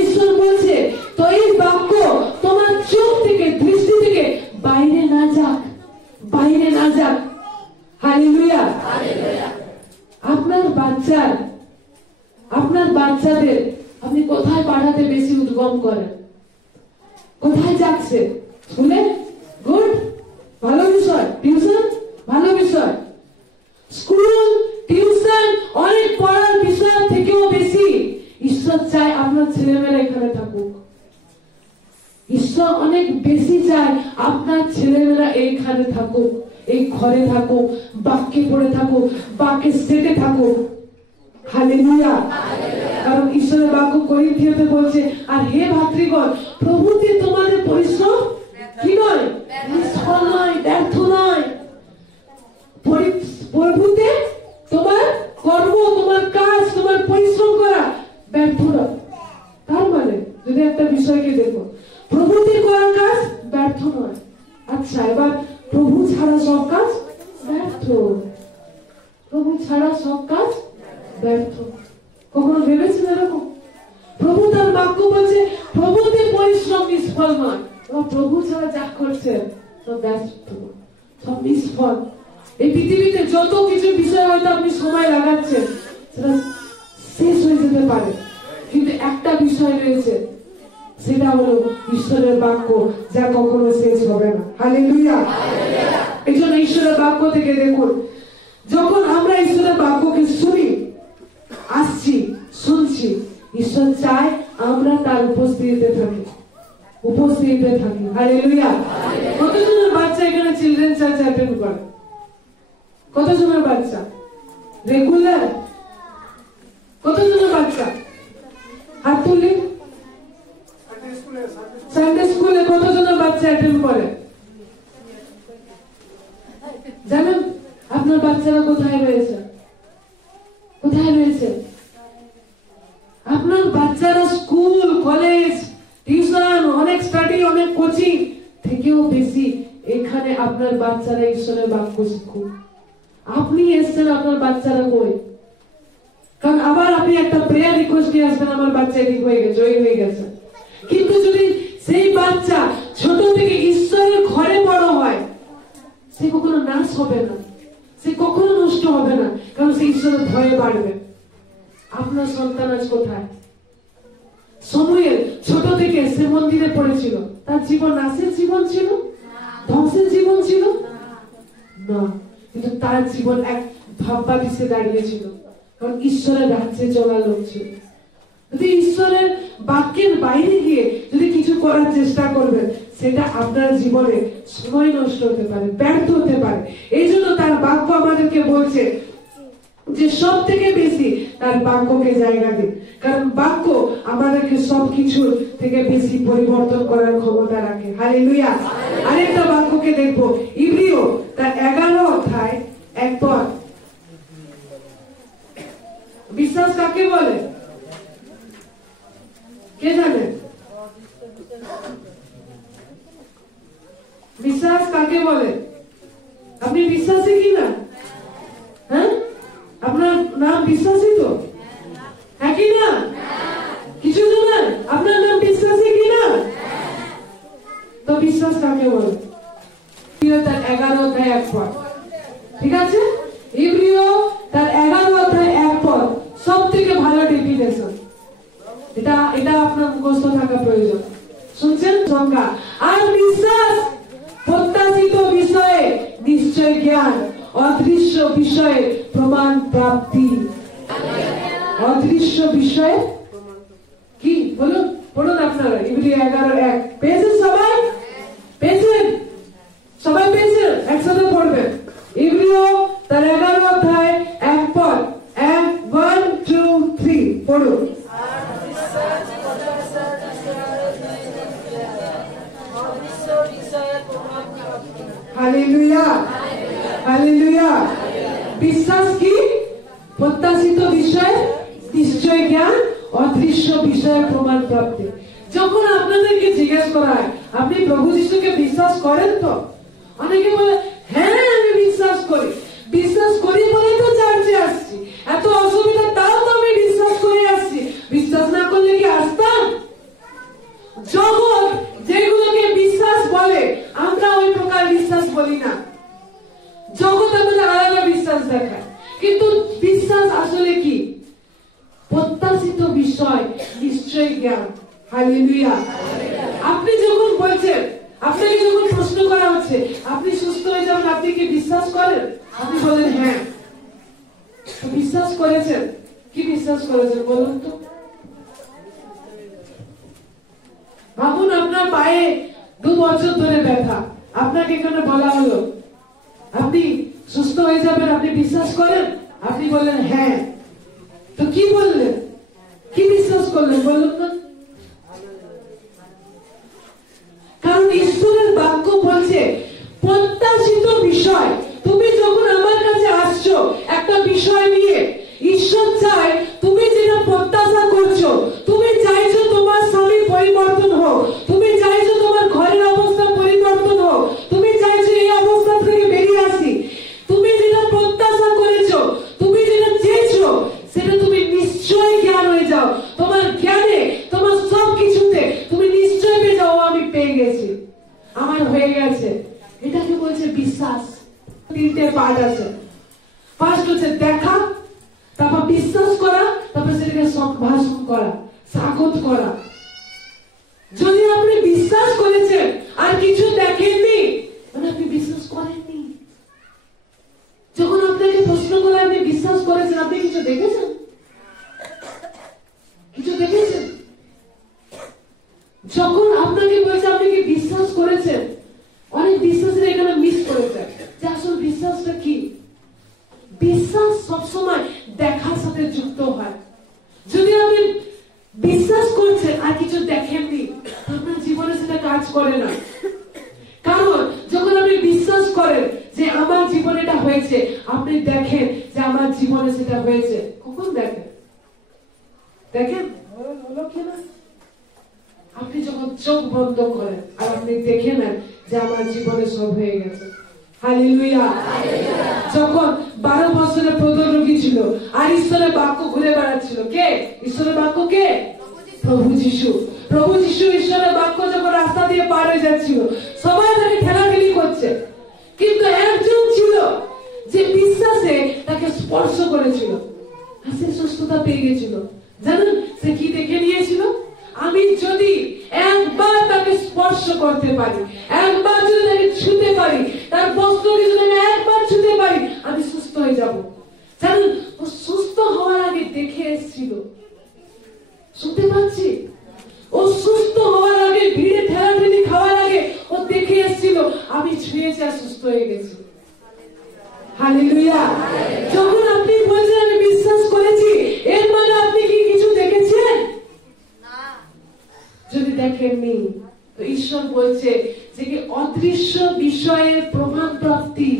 ঈশ্বর বলছে তো এই বাক্য তোমার চোখ থেকে, দৃষ্টি থেকে বাইরে না যাক, বাইরে না যাক। হালেলুয়া। আপনার বাচ্চাদের আপনি কোথায় পাঠাতে বেশি উদ্গম করেন? কোথায় যাচ্ছে? স্কুলে? গুড, ভালো বিষয়। টিউশন? ভালো বিষয়। স্কুল, টিউশন, অনেক পড়ার বিষয় থেকেও বেশি ঈশ্বর চায় আপনার ছেলেমেয়েরা এখানে থাকুক। ঈশ্বর অনেক বেশি চায় আপনার ছেলেমেয়েরা এইখানে থাকুক, এই ঘরে থাকুক, বাক্যে পড়ে থাকুক, বাক্যে সেটে থাকুক। হালেলুয়া। কারণ ঈশ্বরের বাক্য করিন্থীয়তে বলছে, আর হে ভাতৃগণ, প্রভুতে তোমাদের পরিশ্রম কি নয়, নিষ্ফল নয়, ব্যর্থ নয়। প্রভুতে তোমার কর্ম, তোমার কাজ, তোমার পরিশ্রম করা ব্যর্থ নয়। তার মানে যদি একটা বিষয়কে দেখো, প্রভুতে করার কাজ ছাড়া সব কাজ ব্যর্থ। কখনো ভেবেছেন এরকম? প্রভু তার বাক্য বলছে প্রভুতে পরিশ্রম নিষ্ফল নয়। প্রভু ছাড়া যা করছেন সব ব্যর্থ, সব নিষ্ফল। এই পৃথিবীতে যত কিছু বিষয় হয়তো আপনি সময় লাগাচ্ছেন সেটা শেষ হয়ে যেতে পারে, কিন্তু একটা বিষয় রয়েছে, সেটা হলো ঈশ্বরের বাক্য, যা কখনো শেষ হবে না। হালেলুয়া। এই জন্য ঈশ্বরের বাক্য থেকে দেখুন, যখন আমরা ঈশ্বরের বাক্যকে শুনি, আসছি, শুনছি, ঈশ্বর চায় আমরা তার উপস্থিতিতে থাকি, উপস্থিতিতে থাকি। হালেলুয়া। কতজনের বাচ্চা এখানে চিলড্রেন চার্চ অ্যাটেন্ড করে? কতজনের বাচ্চা রেগুলার? কতজনের বাচ্চা হাত তুলি? সানডে স্কুলে কতজনের বাচ্চা অ্যাটেন্ড করে? জানেন আপনার বাচ্চারা কোথায় রয়েছে? কোথায় রয়েছে? আপনার বাচ্চারা স্কুল, কলেজ, টিউশন, অনেক স্টাডি, অনেক কোচিং থেকেও বেশি এখানে আপনার বাচ্চারা ঈশ্বরের বাক্য শিখুক। আপনি এসছেন, আপনার বাচ্চারা কই? কারণ আবার আপনি একটা প্রেয়ার রিকোয়েস্ট নিয়ে আসবেন, আমার বাচ্চা এদিক হয়ে গেছে, ওই হয়ে গেছে। কিন্তু যদি সেই বাচ্চা ছোট থেকে ঈশ্বরের ঘরে বড় হয়, সে কখনো নাশ হবে না, সে কখনো নষ্ট হবে না, কারণ সে ঈশ্বরের ভয়ে বাড়বে। আপনার সন্তান আজ কোথায়? সমুয়েল ছোট থেকে সে মন্দিরে পড়েছিল, তার জীবন নাশের জীবন ছিল, ধ্বংসের জীবন ছিল না, কিন্তু তার জীবন এক ভাববা পিছিয়ে দাঁড়িয়েছিল, কারণ ঈশ্বরের রাজ্যে চলা লোক ছিল। যদি ঈশ্বরের বাক্যের বাইরে গিয়ে যদি কিছু করার চেষ্টা করবেন, সেটা আপনার জীবনে সময় নষ্ট হতে পারে, ব্যর্থ হতে পারে। এই জন্য তার বাক্য আমাদেরকে বলছে যে সব থেকে বেশি তার বাক্যকে জায়গা দিন, কারণ বাক্য আমাদেরকে সবকিছুর থেকে বেশি পরিবর্তন করার ক্ষমতা রাখে। হালেলুয়া। আরেকটা বাক্যকে দেখবো, ইব্রিয় তার 11 অধ্যায় 1 পদ। বিশ্বাস কাকে বলে? কে জানে? বিশ্বাস কাকে বলে? আপনি বিশ্বাসী কিনা? হ্যাঁ, আপনার নাম বিশ্বাসী তো? হ্যাঁ কি না? কিছু জানেন আপনার নাম বিশ্বাসী কিনা? তো বিশ্বাস কাকে বলে? তার 11 অধ্যায় 1 পদ। ঠিক আছে, ইব্রিয় তার 11 অধ্যায় 1 পদ সব থেকে ভালো ডেফিনেশন। এটা আপনার মুখস্থ থাকা প্রয়োজন। শুনছেন? সংজ্ঞা, আর বিশ্বাস প্রত্যাশিত বিষয়ে নিশ্চয় জ্ঞান, অদৃশ্য বিষয়ে প্রমাণ প্রাপ্তি। অদৃশ্য বিষয়ে কি বলুন? পড়ুন আপনারা ইব্রিয় 11:1। পেয়েছেন সবাই? পেয়েছেন? সবাই পেয়েছেন? একসাথে পড়বেন। ইব্রিয় তার 11 অধ্যায় 1 পদ। 1 2 3 পড়ুন। Hallelujah, hallelujah. বিশ্বাস কি? প্রত্যাশিত বিষয় নিশ্চয় জ্ঞান, অদৃশ্য বিষয়ে প্রমাণ প্রাপ্তি। যখন আপনাদেরকে জিজ্ঞেস করা হয় আপনি প্রভু যিশুকে বিশ্বাস করেন তো, অনেকে বলে হ্যাঁ আমি বিশ্বাস করি। বিশ্বাস করি বলে তো চার্চে আসছি, এত অসুবিধা তাও তো আমি বিশ্বাস করে আসছি। বিশ্বাস না করলে কি আসতাম? জগৎ যেগুলোকে বিশ্বাস বলে আমরা ওই প্রকার বিশ্বাস বলি না। জগৎ আমাদের আলাদা বিশ্বাস দেখায়, কিন্তু বিশ্বাস আসলে কি? প্রত্যাশিত বিষয় নিশ্চয় জ্ঞান। হালেলুয়া। আপনি যখন বলছেন, আপনাকে যখন প্রশ্ন করা হচ্ছে আপনি সুস্থ হয়ে যাবেন, আপনি কি বিশ্বাস করেন? আপনি বলেন হ্যাঁ। বিশ্বাস করেছেন? কি বিশ্বাস করেছেন বলুন তো? ভাবুন আপনার পায়ে 2 বছর ধরে ব্যথা, আপনাকে এখানে বলা হলো আপনি সুস্থ হয়ে যাবেন, আপনি বিশ্বাস করেন? আপনি বললেন হ্যাঁ। তো কি বললেন? কি বিশ্বাস করলেন বলুন না? কারণ ঈশ্বরের বাক্য বলছে প্রত্যাশিত বিষয়। তুমি যখন আমার কাছে আসছো একটা বিষয় নিয়ে, ঈশ্বর চায় তুমি যেটা প্রত্যাশা করছো, তুমি চাইছো তোমার স্বামী পরিবর্তন হোক, তুমি চাইছো তোমার ঘরের অবস্থা পরিবর্তন হোক, তুমি চাইছো এই অবস্থা থেকে বেরিয়ে আসি, তুমি যেটা প্রত্যাশা করেছো, তুমি হচ্ছে দেখা, তারপর বিশ্বাস করা, তারপর সেটাকে সম্ভাষণ করা, স্বাগত করা। যদি আপনি বিশ্বাস করেছেন আর কিছু দেখেননি, মানে আপনি বিশ্বাস করেননি। যখন আপনাকে প্রশ্ন করে আপনি বিশ্বাস করেছেন, আপনি কিছু দেখেছেন? কিছু দেখেছেন? যখন আপনাকে বলছে আপনি কি বিশ্বাস করেছেন, অনেক বিশ্বাসের এখানে মিস করেছে যে আসল বিশ্বাসটা কি। বিশ্বাস সবসময় দেখার সাথে যুক্ত হয়। যদি আপনি বিশ্বাস করছেন আর কিছু দেখেননি, আপনার জীবনে সেটা কাজ করে না। কারণ যখন আপনি বিশ্বাস করেন যে আমার জীবনে এটা হয়েছে, আপনি দেখেন যে আমার জীবনে সেটা হয়েছে। কখন দেখেন? দেখেন হলো কিনা? আপনি যখন চোখ বন্ধ করেন আর আপনি দেখে নেন যে আমার জীবনে সব হয়ে গেছে। হালেলুয়া। যখন 12 বছরের প্রথম রোগী ছিল আর ঈশ্বরের বাক্য ঘুরে বেড়াচ্ছিল, কে ঈশ্বরের বাক্য? কে? প্রভু যিশু। প্রভু যিশু ঈশ্বরের বাক্য যখন রাস্তা দিয়ে পার হয়ে যাচ্ছিল, সবাই তাকে ঠেলাঠেলি করছে, কিন্তু একজন ছিল যে বিশ্বাসে তাকে স্পর্শ করেছিল আর সে সুস্থতা পেয়ে গেছিল। জানেন সে কি দেখে নিয়েছিল? আমি যদি একবার তাকে স্পর্শ করতে পারি, একবার যদি তাকে ছুঁতে পারি, তার বস্ত্রকে যদি আমি একবার ছুঁতে পারি, আমি সুস্থ হয়ে যাব। জানেন ও সুস্থ হওয়ার আগে দেখে এসেছিল। শুনতে পাচ্ছি? ও সুস্থ হওয়ার আগে, ভিড়ে ঠেলাঠেলি খাওয়ার আগে ও দেখে এসেছিল আমি ছুঁয়েছি আর সুস্থ হয়ে গেছি। হালেলুয়া। যখন আপনি বলছেন আমি বিশ্বাস করেছি, এর মানে আপনি কি কিছু দেখেছেন? যদি দেখেননি, তো ঈশ্বর বলছে যে কি অদৃশ্য বিষয়ের প্রমাণ প্রাপ্তি।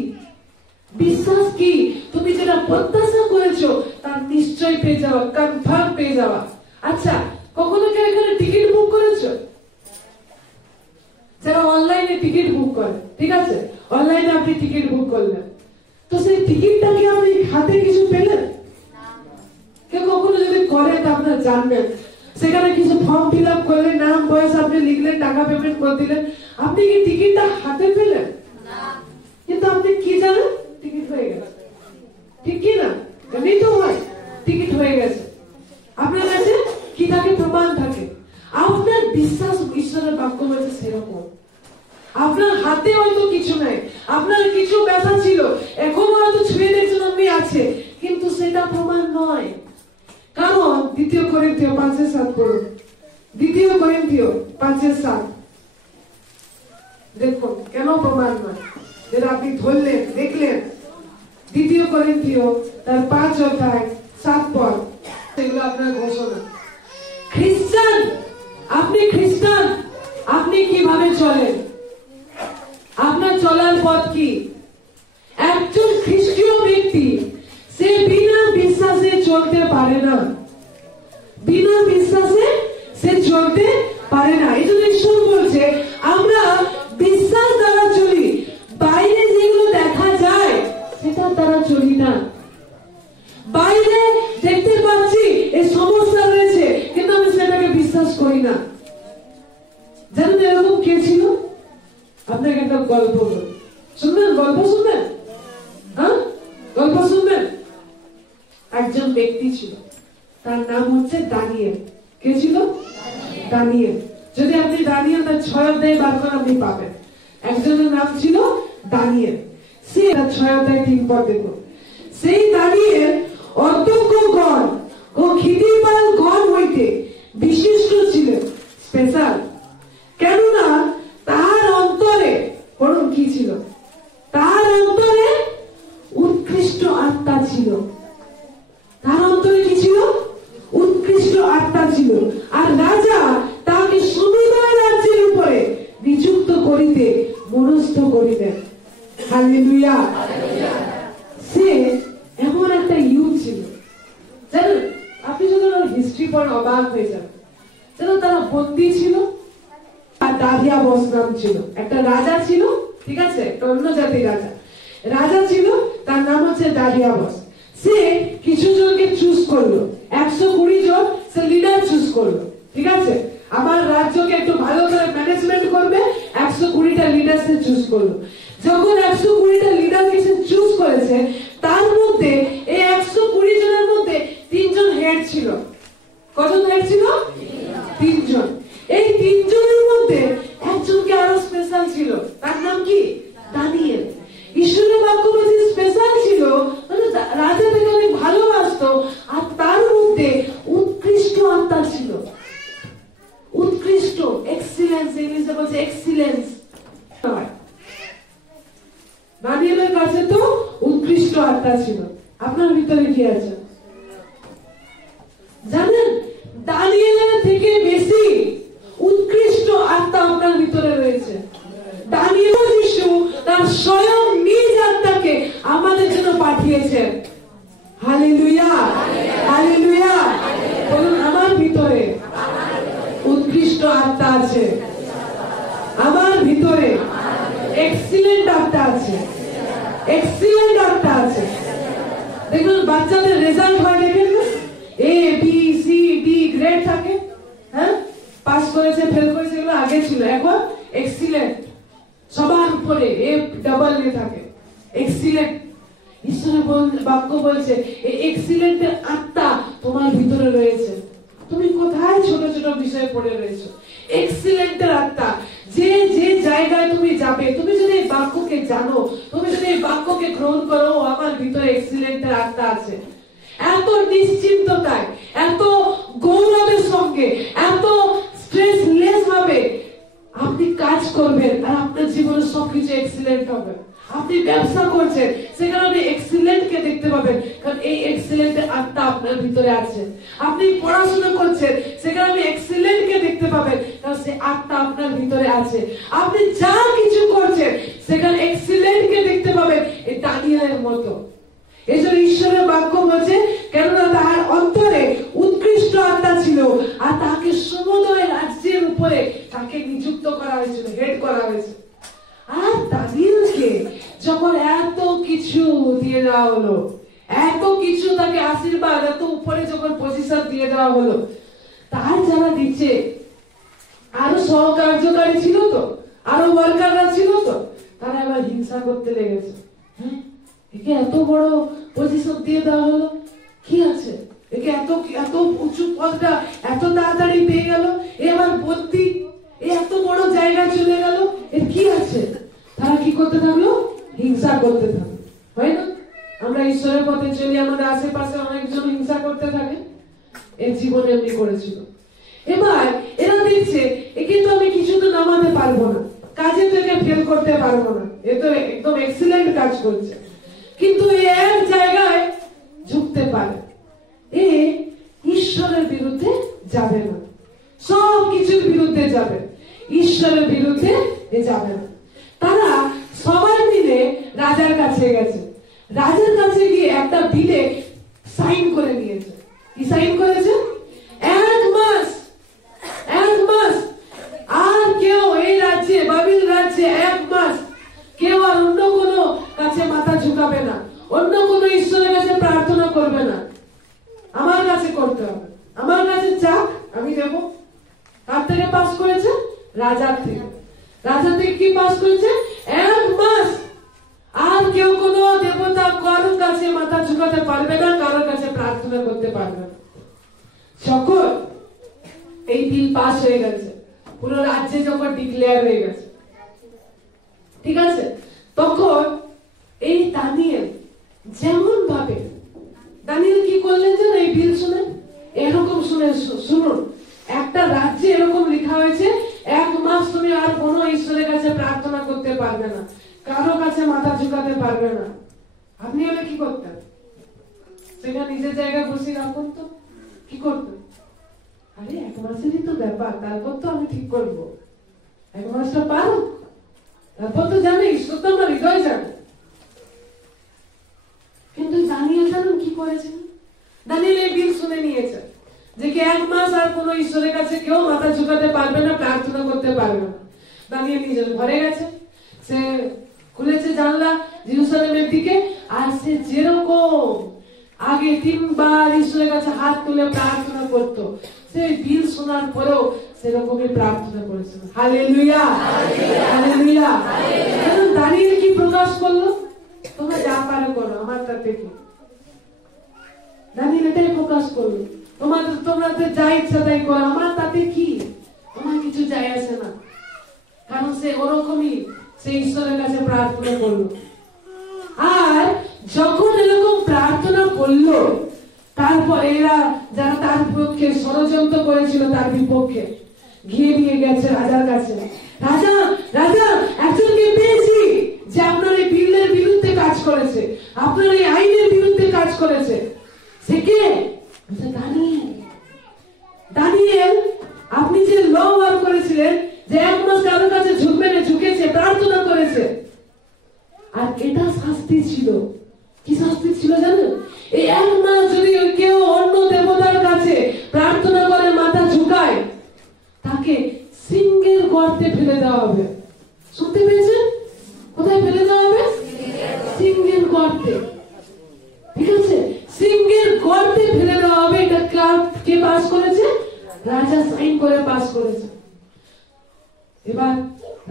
বিশ্বাস কি? তুমি যেটা প্রত্যাশা করেছো তার নিশ্চয় পেয়ে যাওয়া, কনফার্ম পেয়ে যাওয়া। আচ্ছা, কখনো কেউ এখানে টিকিট বুক করেছো? যারা অনলাইনে টিকিট বুক করে, ঠিক আছে, অনলাইনে আপনি টিকিট বুক করলেন, তো সেই টিকিটটা কি আপনি হাতে কিছু পেলেন? কেউ কখনো যদি করে তা আপনারা জানবেন, সেখানে কিছু ফর্ম ফিল আপ করলেন, নাম বয়স আপনি লিখলেন, টাকা পেমেন্ট করে দিলেন, আপনি কি টিকিটটা হাতে পেলেন? কিন্তু আপনি কি জানেন? টিকিট হয়ে গেছে, ঠিক কি না? এমনি তো হয়, টিকিট হয়ে গেছে। আপনার কাছে কি থাকে? প্রমাণ থাকে। আপনার বিশ্বাস ঈশ্বরের বাক্য বলছে সেরকম। আপনার হাতে হয়তো কিছু নাই, আপনার কিছু ব্যথা ছিল, এখনো হয়তো ছুঁয়ে দেখছেন আপনি আছে, কিন্তু সেটা প্রমাণ নয়। কারণ 2 করিন্থীয় 5:7 পড়ুন। 2 করিন্থীয় 5:7 দেখুন কেন প্রমাণ নয়, যেটা আপনি ধরলেন, দেখলেন। 2 করিন্থীয় তার 5:7 পদ, সেগুলো আপনার ঘোষণা। খ্রিস্টান, আপনি খ্রিস্টান, আপনি কিভাবে চলেন? আপনার চলার পথ কি? একজন খ্রিস্টীয় ব্যক্তি সে বিনা বিশ্বাসে চলতে পারে না, বিনা বিশ্বাসে সে চলতে পারে না। এই জন্য ঈশ্বর বলছে আমরা বিশ্বাস দ্বারা চলি, বাইরে যেগুলো দেখা যায় সেটা দ্বারা চলি না। বাইরে দেখতে পাচ্ছি এই সমস্যা রয়েছে, কিন্তু আমি সেটাকে বিশ্বাস করি না। জানেন এরকম কে ছিল? আপনাকে একটা গল্প বলি, শুনবেন? গল্প শুনবেন? হ্যাঁ, গল্প শুনবেন? একজন ব্যক্তি ছিল, তার নাম হচ্ছে দানিয়েল। কে ছিল? দানিয়েল। যদি আপনি দানিয়েল তার 6 অধ্যায় বার করেন আপনি পাবেন। একজনের নাম ছিল দানিয়েল। সে 6 অধ্যায় 3 পদ দেখুন। সেই দানিয়েল অধ্যক্ষগণ ও খ্যাতিমান গণ হইতে বিশিষ্ট ছিলেন, স্পেশাল। কেননা তার অন্তরে, পড়ুন কি ছিল? তার অন্তরে উৎকৃষ্ট আত্মা ছিল। তার অন্তরে কি ছিল? উৎকৃষ্ট আত্মা ছিল। আর রাজা তাকে সমুদয় রাজ্যের উপরে নিযুক্ত করিতে মনস্থ করিলেন। হালেলুয়া। সে এমন একটা ইউথ ছিল, জানেন আপনি যখন হিস্ট্রি পড়েন অবাক হয়ে যাবেন। জানেন তারা বন্দী ছিল, আর দারিয়াবস নাম ছিল, একটা রাজা ছিল, ঠিক আছে, একটা অন্য জাতির রাজা। রাজা ছিল, তার নাম হচ্ছে দারিয়াবস। সে কিছু জনকে চুজ করলো, 120 জন সে লিডার চুজ করলো, ঠিক আছে, আমার রাজ্যকে একটু ভালো করে ম্যানেজমেন্ট করবে, 120টা লিডার সে চুজ করলো। যখন 120টা লিডারকে সে চুজ করেছে, তার মধ্যে গেছে। জানেন, দানিয়েলের থেকে বেশি উৎকৃষ্ট আত্মা আপনার ভিতরে রয়েছে। দানিয়েল যিশু তার স্বয়ং নিজ আত্মাকে আমাদের জন্য পাঠিয়েছেন। Hallelujah, hallelujah. বলুন, আমার ভিতরে উৎকৃষ্ট আত্মা আছে, আমার ভিতরে এক্সিলেন্ট আত্মা আছে, এক্সিলেন্ট আত্মা আছে। দেখুন, বাচ্চাদের রেজাল্ট হয়, দেখেন না, A B C D grade থাকে, হ্যাঁ, পাস করেছে ফেল করেছে এগুলো আগে ছিল, এখন এক্সিলেন্ট সবার উপরে এ ডাবল এ থাকে, এক্সিলেন্ট। ঈশ্বরের বাক্য বলছে এই এক্সিলেন্ট আত্মা তোমার ভিতরে রয়েছে। তুমি কোথায় ছোট ছোট বিষয়ে পড়ে রয়েছো? এক্সিলেন্টের আত্মা, যে যে জায়গায় তুমি যাবে, তুমি যদি এই বাক্যকে জানো, তুমি যদি এই বাক্যকে গ্রহণ করো, আমার ভিতরে এক্সিলেন্টের আত্মা আছে, এত নিশ্চিন্ততায়, এত গৌরবের সঙ্গে, এত স্ট্রেসলেস ভাবে আপনি কাজ করবেন, আর আপনার জীবনে সবকিছু এক্সিলেন্ট হবে। আপনি ব্যবসা করছেন, সেখানে আপনি এক্সিলেন্ট কে দেখতে পাবেন, কারণ এই এক্সিলেন্ট আত্মা আপনার ভিতরে আছে। আপনি পড়াশোনা করছেন, সেখানে আপনি এক্সিলেন্ট কে দেখতে পাবেন, কারণ সেই আত্মা আপনার ভিতরে আছে। আপনি যা কিছু করছেন, সেখানে এক্সিলেন্ট কে দেখতে পাবেন, এই দানিয়েলের মতো। এই জন্য ঈশ্বরের বাক্য বলছে, কেননা তাহার অন্তরে উৎকৃষ্ট আত্মা ছিল, আর তাকে সমুদয় রাজ্যের উপরে তাকে নিযুক্ত করা হয়েছিল, হেড করা হয়েছে। আর দানিয়েলকে যখন এত কিছু দিয়ে দেওয়া হলো, এত কিছু তাকে আশীর্বাদ, এত উপরে যখন পজিশন দিয়ে দেওয়া হলো, তার যারা দিচ্ছে আরো সহকার্যকারী ছিল তো, আরো ওয়ার্কাররা ছিল তো, তারা এবার হিংসা করতে লেগেছে। হ্যাঁ, একে এত বড় পজিশন দিয়ে দেওয়া হলো, কি আছে, একে এত এত উঁচু পদটা এত তাড়াতাড়ি পেয়ে গেল, এবার বন্দি, এত বড় জায়গায় চলে গেল, এর কি আছে? তারা কি করতে থাকলো? হিংসা করতে থাকলো। হয় না, আমরা ঈশ্বরের পথে চলি, আমাদের আশেপাশে অনেকজন হিংসা করতে থাকে। এর জীবনে এমনি করেছিল। এবার এরা দেখছে একে তো আমি কিছু তো নামাতে পারবো না, কাজে তো একে ফেল করতে পারবো না, এ তো একদম এক্সিলেন্ট কাজ করছে, কিন্তু এক জায়গায় ঝুঁকতে পারে, এ ঈশ্বরের বিরুদ্ধে যাবে না, সব কিছুর বিরুদ্ধে যাবে, ঈশ্বরের বিরুদ্ধে এ যাবে না। তারা সবাই মিলে রাজার কাছে গেছে, রাজার কাছে গিয়ে একটা বিলে সাইন করে নিয়েছে। কি সাইন করেছে? 1 মাস, 1 মাস আর কেউ এই রাজ্যে, বাবিল রাজ্যে 1 মাস কেউ আর অন্য কোনো কাছে মাথা ঝুঁকাবে না, অন্য কোনো ঈশ্বরের কাছে প্রার্থনা করবে না, আমার কাছে করতে হবে, আমার কাছে চাক আমি দেব। কার থেকে পাস করেছে? রাজার থেকে। রাজা থেকে কি পাস করেছে? 1 মাস আর কেউ কোনো দেবতা কারোর কাছে মাথা ঝুঁকাতে পারবে না, কারোর কাছে প্রার্থনা করতে পারবে না। যখন এই বিল পাস হয়ে গেছে, পুরো রাজ্যে যখন ডিক্লেয়ার হয়ে গেছে, ঠিক আছে, তখন এই দানিয়েল যেমন ভাবে, দানিয়েল কি করলেন জানেন? এই বিল শুনে এরকম শুনুন, একটা রাজ্যে এরকম লেখা হয়েছে 1 মাস তুমি আর কোনো ঈশ্বরের কাছে প্রার্থনা করতে পারবে না, কারো কাছে মাথা ঝুঁকাতে পারবে না। আপনি হলে কি করতেন? সেখানে নিজের জায়গায় বসে রাখুন তো, কি করতেন? আরে 1 মাসেরই তো ব্যাপার, তারপর তো আমি ঠিক করবো, 1 মাসটা পারো, তারপর তো জানে ঈশ্বর তো আমার হৃদয় জানে। কিন্তু দানিয়েল জানেন কি করেছে? দানিয়েল এই বিল শুনে নিয়েছে যে কি 1 মাস আর কোনো ঈশ্বরের কাছে কেউ মাথা ঝুঁকাতে পারবে না, প্রার্থনা করতে পারবে না। দানিয়েল নিজের ঘরে গেছে, সে খুলেছে জানলা জেরুজালেমের দিকে, আর সে যেরকম আগে 3 বার ঈশ্বরের কাছে হাত তুলে প্রার্থনা করতো, সেই বিল শোনার পরেও সেরকমই প্রার্থনা করেছিল। Hallelujah, hallelujah. কারণ দানিয়েল কি প্রকাশ করলো? তোমরা যা পারো করো, আমার তাতে কি। দানিয়েল এটাই প্রকাশ করলো, তোমরা যা ইচ্ছা তাই করো, আমার তাতে কি, আমার কিছু যায় আসে না। কারণ সে ওরকমই সে ঈশ্বরের কাছে প্রার্থনা করলো। আর যখন এরকম প্রার্থনা করলো, তারপর এরা যারা তার পক্ষে ষড়যন্ত্র করেছিল, তার বিপক্ষে গিয়ে নিয়ে গেছে রাজার কাছে। রাজা, রাজা, একজনকে পেয়েছি যে আপনার এই বিলের বিরুদ্ধে কাজ করেছে, আপনার এই আইনের বিরুদ্ধে কাজ করেছে। সে কে? দানিয়েল। দানিয়েল, আপনি যে ল বার করেছিলেন যে 1 মাস কারোর কাছে ঝুঁকবে না, ঝুঁকেছে, প্রার্থনা করেছে, আর এটা শাস্তি ছিল। কি শাস্তি ছিল জানেন? এই 1 মাস যদি কেউ অন্য দেবতার কাছে প্রার্থনা করে, মাথা ঝুঁকায়, তাকে সিংহের গর্তে ফেলে দেওয়া হবে। শুনতে পেয়েছেন? কোথায় ফেলে দেওয়া হবে? সিংহের গর্তে। ঠিক আছে, সিংহের গর্তে ফেলে দেওয়া হবে। এটা কে পাস করেছে? রাজা সাইন করে পাস করেছে। এবার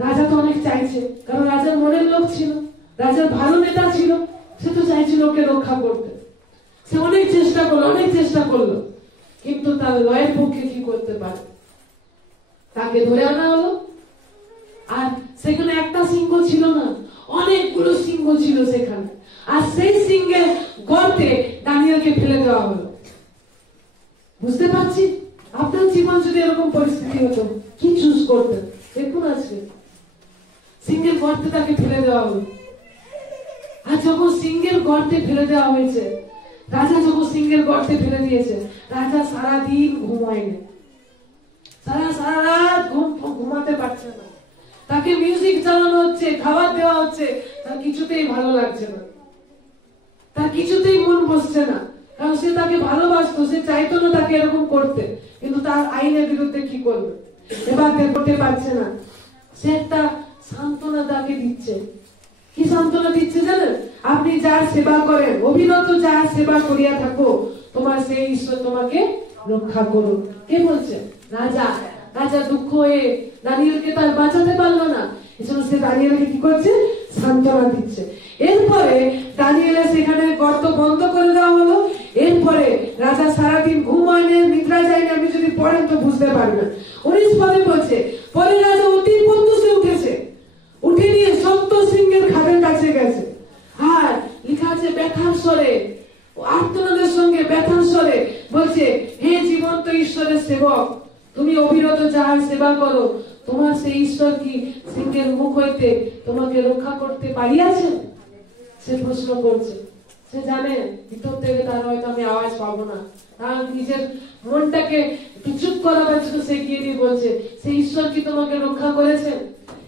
রাজা তো অনেক চাইছে, কারণ রাজার মনের লোক ছিল, রাজার ভালো নেতা ছিল, সে তো চাইছিল ওকে রক্ষা করতে। সে অনেক চেষ্টা করলো, কিন্তু তার লয়ের পক্ষে কি করতে পারে? তাকে ধরে আনা হলো। আর সেখানে একটা সিংহ ছিল না, অনেকগুলো সিংহ ছিল সেখানে। আর সেই সিংহের গর্তে দানিয়েলকে ফেলে দেওয়া হলো। বুঝতে পারছি আপনার জীবন যদি এরকম পরিস্থিতি হতো, কি চুজ করতেন? দেখুন আজকে সিংহের গর্তে তাকে ফেলে দেওয়া হলো। আর যখন সিংহের গর্তে ফেলে দেওয়া হয়েছে, রাজা যখন সিংহের গর্তে ফেলে দিয়েছে, রাজা সারাদিন ঘুমায়নি, সারা রাত ঘুমাতে পারছে না। তাকে মিউজিক চালানো হচ্ছে, খাবার দেওয়া হচ্ছে, তার কিছুতেই ভালো লাগছে না, তার কিছুতেই মন বসছে না। কারণ সে তাকে ভালোবাসতো, সে চাইতো না তাকে এরকম করতে, কিন্তু তার আইনের বিরুদ্ধে কি করবে? এবার করতে পারছে না। সে একটা সান্ত্বনা তাকে দিচ্ছে। কি সান্ত্বনা দিচ্ছে জানেন? আপনি যার সেবা করেন, অবিরত যার সেবা করিয়া থাকো, তোমার সেই ঈশ্বর তোমাকে রক্ষা করুন। কে বলছে? রাজা। রাজা দুঃখ হয়ে দানিয়েলকে তার বাঁচাতে পারলো না, এজন্য সে দানিয়েলকে কি করছে? সান্ত্বনা দিচ্ছে। এরপরে দানিয়েলের সেখানে গর্ত বন্ধ করে দেওয়া হলো। এরপরে রাজা সারাদিন ঘুমায়নি, নিদ্রা যায়নি। আপনি যদি পড়েন তো বুঝতে পারবেন। 19 পদে বলছে, পরে রাজা অতি প্রত্যুষে উঠেছে, উঠে নিয়ে সপ্ত সিংহের খাদের কাছে গেছে। আর লেখা আছে ব্যথার স্বরে, আর্তনাদের সঙ্গে ব্যথার স্বরে বলছে, হে জীবন্ত ঈশ্বরের সেবক, তুমি অবিরত যাহার সেবা করো, তোমার সেই ঈশ্বর কি সিংহের মুখ হইতে তোমাকে রক্ষা করতে পারিয়াছেন? সে প্রশ্ন করছে। সে জানে ভিতর থেকে তার হয়তো আমি আওয়াজ পাবো না, তার নিজের মনটাকে চুপ করাবার জন্য সে গিয়ে দিয়ে বলছে, সেই ঈশ্বর কি তোমাকে রক্ষা করেছেন?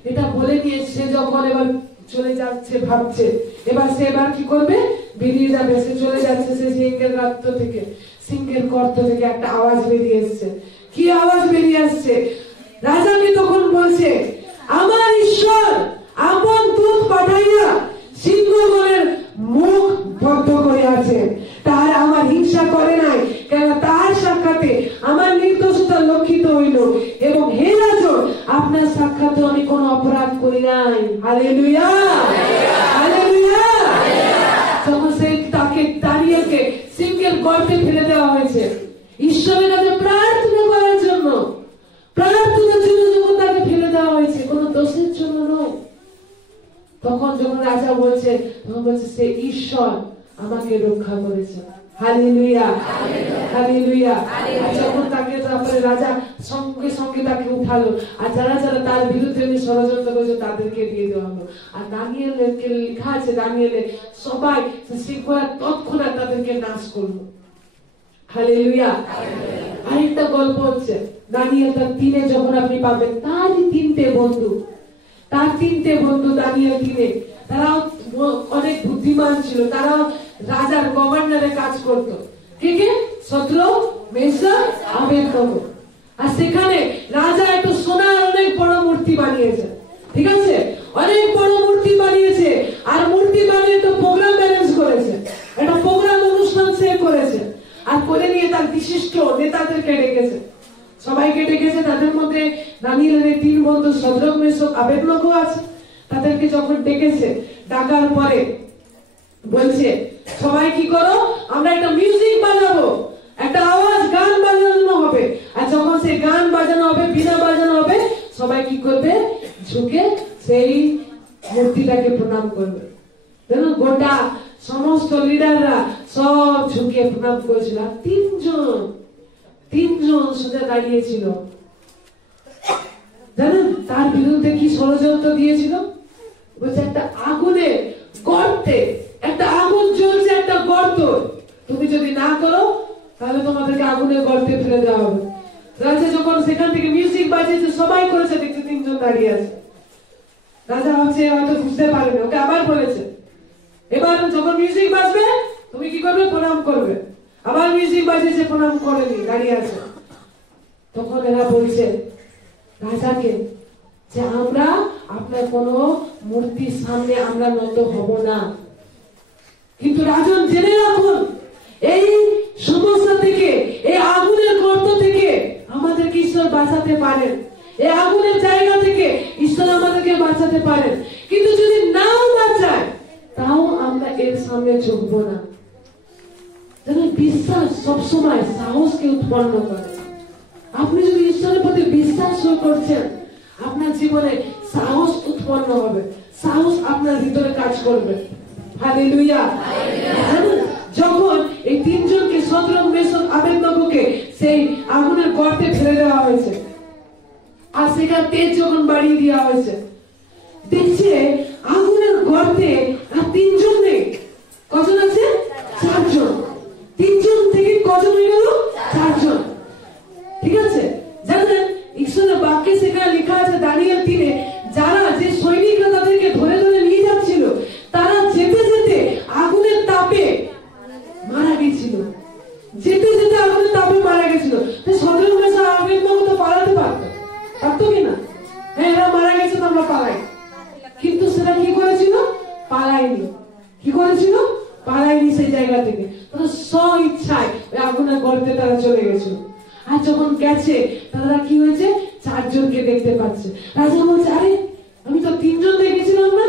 এটা বলে দিয়ে সে যখন এবার চলে যাচ্ছে, ভাবছে এবার সে এবার কি করবে? বেরিয়ে যাবে। সে চলে যাচ্ছে, সে সিংহের গর্ত থেকে, সিংহের গর্ত থেকে একটা আওয়াজ বেরিয়ে এসছে। কি আওয়াজ বেরিয়ে আসছে? রাজাকে তখন বলছে, আমার ঈশ্বর আপন দূত পাঠাইয়া সিংহগণের মুখ বদ্ধ করে আছে, তার আমার হিংসা করে নাই, কেন তার সাক্ষাতে আমার নির্দোষতা লক্ষিত হইল, এবং হে রাজন, আপনার সাক্ষাতে আমি কোন অপরাধ করি নাই। Hallelujah, hallelujah. যখন সে তাকে দানিয়েলকে সিংহের গর্তে ফেলে দেওয়া হয়েছে, ঈশ্বরের কাছে প্রার্থনা করার জন্য, প্রার্থনার জন্য যখন তাকে ফেলে দেওয়া হয়েছে, কোন দোষের জন্য নয়, তখন যখন রাজা বলছে, তখন বলছে সে ঈশ্বর আমাকে রক্ষা করেছে। Hallelujah, hallelujah. যখন তাকে তারপরে রাজা সঙ্গে সঙ্গে তাকে উঠালো, আর যারা যারা তার বিরুদ্ধে ষড়যন্ত্র করেছে তাদেরকে দিয়ে দেওয়া হলো। আর দানিয়েলকে লেখা আছে, দানিয়েলে সবাই শৃঙ্খলা তৎক্ষণাৎ তাদেরকে নাশ করলো। হালেলুয়া। আরেকটা গল্প হচ্ছে, দানিয়েল তার 3 যখন আপনি পাবেন, তারই 3টে বন্ধু, তার 3টে বন্ধু দানিয়েল 3, তারাও অনেক বুদ্ধিমান ছিল, তারাও রাজার গভর্নরে কাজ করত। কে কে? শদ্রক, মেশাক, আবেদনগো। আর সেখানে রাজা একটা সোনার অনেক বড় মূর্তি বানিয়েছে। ঠিক আছে, অনেক বড় মূর্তি বানিয়েছে, আর মূর্তি বানিয়ে তো প্রোগ্রাম অ্যারেঞ্জ করেছে, একটা প্রোগ্রাম অনুষ্ঠান সে করেছে, আর করে নিয়ে তার বিশিষ্ট নেতাদেরকে ডেকেছে, সবাইকে ডেকেছে। তাদের মধ্যে দানিয়েলের 3 বন্ধু শদ্রক, মেশাক, আবেদনগো আছে। তাদেরকে যখন ডেকেছে, ডাকার পরে বলছে, সবাই কি করো, আমরা একটা মিউজিক বাজাবো, একটা আওয়াজ, গান বাজানো হবে। আর যখন সেই গান বাজানো হবে, বীণা বাজানো হবে, সবাই কি করবে? ঝুঁকে সেই মূর্তিটাকে প্রণাম করবে। দেখুন, গোটা সমস্ত লিডাররা সব ঝুঁকে প্রণাম করেছিল। 3জন সোজা দাঁড়িয়েছিল। জানেন তার বিরুদ্ধে কি ষড়যন্ত্র দিয়েছিল? বলছে, একটা আগুনের গর্তে, একটা আগুন জ্বলছে, একটা গর্ত, তুমি যদি না করো তাহলে তোমাদেরকে আগুনের গর্তে ফেলে দেওয়া হবে। রাজা যখন সেখান থেকে মিউজিক বাজিয়েছে, সবাই করেছে, দেখছে তিনজন দাঁড়িয়ে আছে। রাজা ভাবছে হয়তো বুঝতে পারেনি, ওকে আবার বলেছে এবার যখন মিউজিক বাজবে তুমি কি করবে? প্রণাম করবে। আবার মিউজিক বাজিয়েছে, প্রণাম করেনি, দাঁড়িয়ে আছে। তখন এরা বলছে রাজাকে যে আমরা আপনার কোন মূর্তির সামনে আমরা নত হব না। কিন্তু রাজন জেনে রাখুন, এই সমস্যা থেকে, এই আগুনের গর্ত থেকে আমাদেরকে ঈশ্বর বাঁচাতে পারেন। এই আগুনের জায়গা থেকে ঈশ্বর আমাদেরকে বাঁচাতে পারেন। কিন্তু যদি নাও বাঁচায় তাও আমরা এর সামনে ঝুঁকবো না। যেন বিশ্বাস সবসময় সাহসকে উৎপন্ন করে। আপনি যদি ঈশ্বরের প্রতি বিশ্বাস করছেন, আপনার জীবনে সাহস উৎপন্ন হবে, সাহস আপনার ভিতরে কাজ করবে। হালেলুয়া। যখন এই তিনজনকে শদ্রক মেশক আবেদনগোকে সেই আগুনের গর্তে ফেলে দেওয়া হয়েছে আর সেখানে তেজ যখন বাড়িয়ে দেওয়া হয়েছে, দেখছে আগুনের গর্তে আর তিনজন নেই। কজন আছে? চারজন। তিনজন থেকে কজন হয়ে গেল? চারজন। ঠিক আছে, জানেন ঈশ্বরের বাক্যে সেখানে লেখা আছে দানিয়েল 3-এ, যারা যে সৈনিকরা তাদেরকে ধরে ধরে নিয়ে যাচ্ছিল তারা যেতে যেতে আগুনের তাপে মারা গেছিল। যেতে যেতে আগুনের তাপে মারা গেছিল। শদ্রক মেশক আবেদনগো তো পালাতে পারতো কিনা? হ্যাঁ, এরা মারা গেছে তো আমরা পালাই। কিন্তু সেটা কি করেছিল? পালায়নি। কি করেছিল? পালায়নি সেই জায়গা থেকে। তারা স্ব ইচ্ছায় ওই আগুনের গর্তে তারা চলে গেছিল। আর যখন গেছে তারা কি হয়েছে? চারজনকে দেখতে পাচ্ছে। রাজা বলছে আরে আমি তো তিনজন দেখেছিলাম না,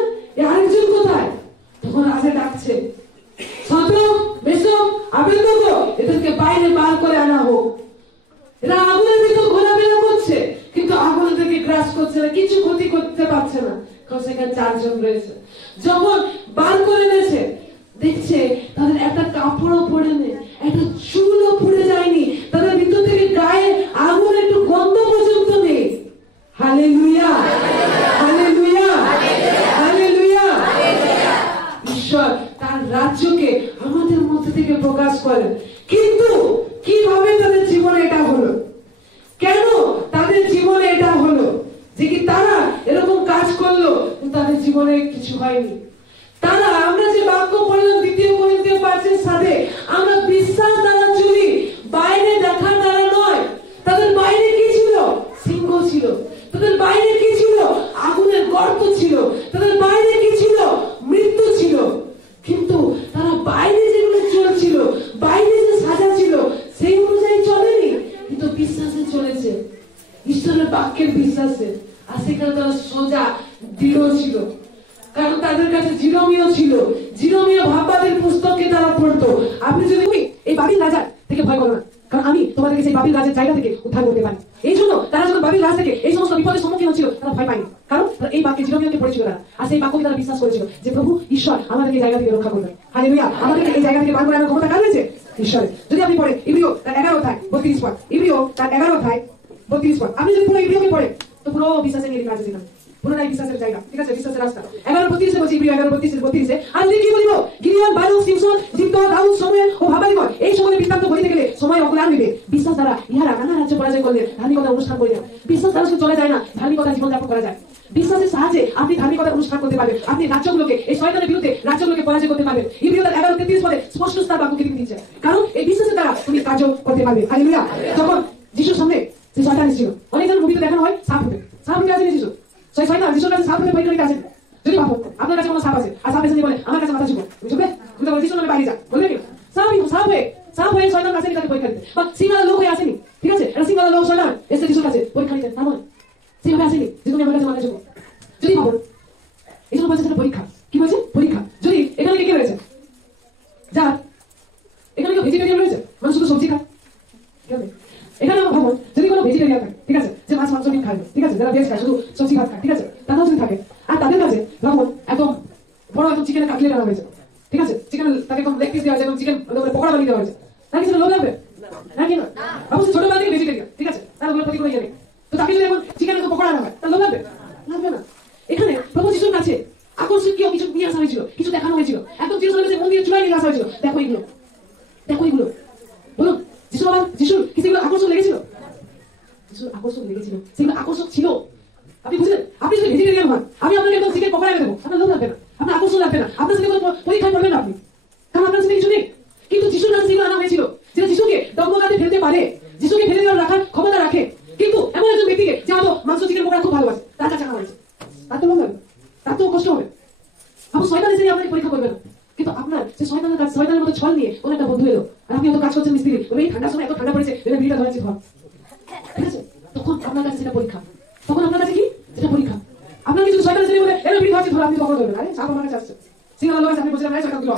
আরেকজন কোথায়? তখন রাজা ডাকছে শদ্রক মেশক আবেদনগো এদেরকে বাইরে বার করে আনা হোক। এরা আগুনের ভিতর ঘোরাফেরা করছে কিন্তু আগুন থেকে গ্রাস করছে না, কিছু ক্ষতি করতে পারছে না, কারণ সেখানে চারজন রয়েছে। যখন বার করে এনেছে দেখছে তাদের একটা কাপড়ও পড়ে নেই, একটা চুলও পুড়ে যায়নি, তাদের ভিতর থেকে গায়ে আগুন একটু গন্ধ পর্যন্ত নেই। Hallelujah, hallelujah, hallelujah. ঈশ্বর তার রাজ্যকে আমাদের মধ্যে থেকে প্রকাশ করেন। কিন্তু কিভাবে তাদের জীবনে এটা হলো? কেন তাদের জীবনে এটা হলো যে কি তারা এরকম কাজ করলো তাদের জীবনে কিছু হয়নি? তারা, আমরা যে বাক্য পড়লাম 2 করিন্থীয় 5:7, আমরা বিশ্বাস দ্বারা চলি, বাইরে দেখার দ্বারা নয়। তাদের বাইরে কি ছিল? সিংহ ছিল। তাদের বাইরে কি ছিল? আগুনের গর্ত ছিল। তাদের বাইরে কি ছিল? মৃত্যু ছিল। কিন্তু তারা বাইরে যেগুলো চলছিল, বাইরে যে সাজা ছিল সেই অনুযায়ী চলেনি, কিন্তু বিশ্বাসে চলেছে, ঈশ্বরের বাক্যের বিশ্বাসে। আর সেখানে তারা সোজা দৃঢ় ছিল, কারণ তাদের কাছে জিরোমিও ছিল। জিরোমিও ভাববাদীর পুস্তককে তারা পড়তো। আপনি যদি এই বাবিল রাজার থেকে ভয় করো না, কারণ আমি তোমাদেরকে সেই বাবিল রাজের জায়গা থেকে উদ্ধার করতে পারি। এই জন্য তারা যখন বাবিল রাজ থেকে এই সমস্ত বিপদের সম্মুখীন হচ্ছিল তারা ভয় পায়নি, কারণ এই বাক্যে জিরোমিওকে পড়েছিল তারা। আর সেই বাক্যকে তারা বিশ্বাস করেছিল যে প্রভু ঈশ্বর আমাদেরকে এই জায়গা থেকে রক্ষা করবে। হালেলুয়া। আমাদেরকে এই জায়গা থেকে বার করে আনার ক্ষমতা কার রয়েছে? ঈশ্বরের। যদি আপনি পড়ে ইব্রিয় তার 11-32 পদ, ইব্রিয় তার 11-32 পদ, আপনি যদি পুরো ইব্রিয়কে পড়ে তো পুরো বিশ্বাসে নিয়ে কাজ দিলাম, পুরোটাই বিশ্বাসের জায়গা। ঠিক আছে, বিশ্বাসের রাস্তা। 11-32 বলছি, ইব্রিয় 11-32 আর কি বলিব? গিদিয়ন, বারুক, সিমসন, জিফতা, দাউদ, সমুয়েল ও হাবাকuk এই সকলের বৃত্তান্ত বলিতে গেলে সময় অকুলান হইবে। বিশ্বাস দ্বারা ইহারা নানা রাজ্য পরাজয় করলেন, ধার্মিকতা অনুষ্ঠান করিলেন। বিশ্বাস দ্বারা শুধু চলা যায় না, ধার্মিকতা জীবনযাপন করা যায়। বিশ্বাসের সাহায্যে আপনি ধার্মিকতা অনুষ্ঠান করতে পারবেন। আপনি রাজ্যগুলোকে, এই শয়তানের বিরুদ্ধে রাজ্যগুলোকে পরাজয় করতে পারবেন। ইব্রিয় 11-33 পদে স্পষ্ট তার বাক্যকে তিনি দিচ্ছেন, কারণ এই বিশ্বাসের দ্বারা তুমি কার্য করতে পারবে। হালেলুয়া। যখন যিশুর সামনে যে শয়তান এসেছিল, অনেকজন মুভিতে দেখানো হয় সাপ হবে, সাপ হতে আসেনি যিশু। শয়তান যিশুর কাছে সাপ হতে পরীক্ষা নিতে আসেনি। যদি ভাবো আপনার কাছে কোনো সাপ আছে আর সাপ এসে বলে আমার কাছে মাথা ঝুঁকো, বুঝবে? তুমি তো যিশুর নামে বাইরে যা, বলবে কি? সাপ হয়ে শয়তান কাছে তাকে পরীক্ষা দিতে, বা সিংহালা লোক হয়ে আসেনি। ঠিক আছে, এটা সিংহালা লোক শয়তান এসে যিশুর কাছে পরীক্ষা নিতে, তা নয়, সেইভাবে আসেনি যে তুমি আমার কাছে মাথা ঝুঁকো। যদি ভাবো এই জন্য বলছে সেটা পরীক্ষা। কি হয়েছে? পরীক্ষা। যদি এখানে কে রয়েছে? যা এখানে কেউ ভেজিটেরিয়ান রয়েছে, মানে শুধু সবজি খায়? এখানে আমার ভাবো যদি কোনো ভেজিটেরিয়ান থাকে, ঠিক আছে, যে মাছ মাংস ডিম খায়, ঠিক আছে, যারা ভেজ খায়, শুধু সবজি ভাত খায়, ঠিক আছে, তারাও যদি থাকে, আর তাদের কাছে ভাবো একদম বড় একদম চিকেনের কাটলেট আনা হয়েছে, ঠিক আছে, চিকেন তাকে একদম লেগ পিস দেওয়া হয়েছে এবং চিকেন পকোড়া বানিয়ে দেওয়া হয়েছে, তাকে সেটা লোভ লাগবে নাকি না? ভাবো ছোটবেলা থেকে ভেজিটেরিয়ান, ঠিক আছে, তার ওগুলো প্রতি কোনো ইয়ে নেই, তো তাকে যদি এখন চিকেনের পকোড়া আনা হয় তার লোভ লাগবে? লাগবে না। এখানে প্রভু যিশুর কাছে আকর্ষণীয় কিছু নিয়ে আসা হয়েছিল, কিছু দেখানো হয়েছিল, একদম যিশুর কাছে মন্দিরের চূড়ায় নিয়ে আসা হয়েছিল। দেখো এগুলো, দেখো এগুলো, বলুন যিশুর কি সেগুলো আকর্ষণ লেগেছিল? যিশুর আকর্ষণ লেগেছিল, সেগুলো আকর্ষণ ছিল। আপনি বুঝলেন? আপনি যদি ভেজিটেরিয়ান হন, আমি আপনাকে একদম চিকেন পকোড়া এনে দেবো, আপনার লোভ লাগবে না, আপনার আকর্ষণ লাগবে না, আপনার সাথে কোনো পরীক্ষায় পড়বেন না আপনি, কারণ আপনার সাথে কিছু নেই। কিন্তু যিশুর কাছে সেগুলো আনা হয়েছিল যেটা যিশুকে ডগমগাতে ফেলতে পারে, যিশুকে ফেলে দেওয়ার রাখার ক্ষমতা রাখে। কিন্তু এমন একজন ব্যক্তিকে যে হয়তো মাংস চিকেন পকোড়া খুব ভালোবাসে, তার কাছে আনা হয়েছে, তার তো লোভ লাগবে, তার তো কষ্ট হবে। আপনি শয়তান এসে আপনাকে পরীক্ষা করবে না, কিন্তু আপনার যে শয়তানের কাছে শয়তানের মতো ছল নিয়ে কোন একটা বন্ধু এলো, আর আপনি হয়তো কাজ করছেন মিস্ত্রি, এই ঠান্ডার সময় এত ঠান্ডা পড়েছে, ভিড়টা ধরেছে ঘর, ঠিক আছে? তখন আপনার কাছে সেটা পরীক্ষা, তখন আপনার কাছে কি সেটা পরীক্ষা। আপনাকে যদি শয়তান এসে বলে এর ভিড় ধরেছে ধরো, আপনি কখন ধরবেন? আরে সাপ আমার কাছে আসছে, সিঙ্গালার লোক আছে, আপনি বলছিলেন শয়তান দিল,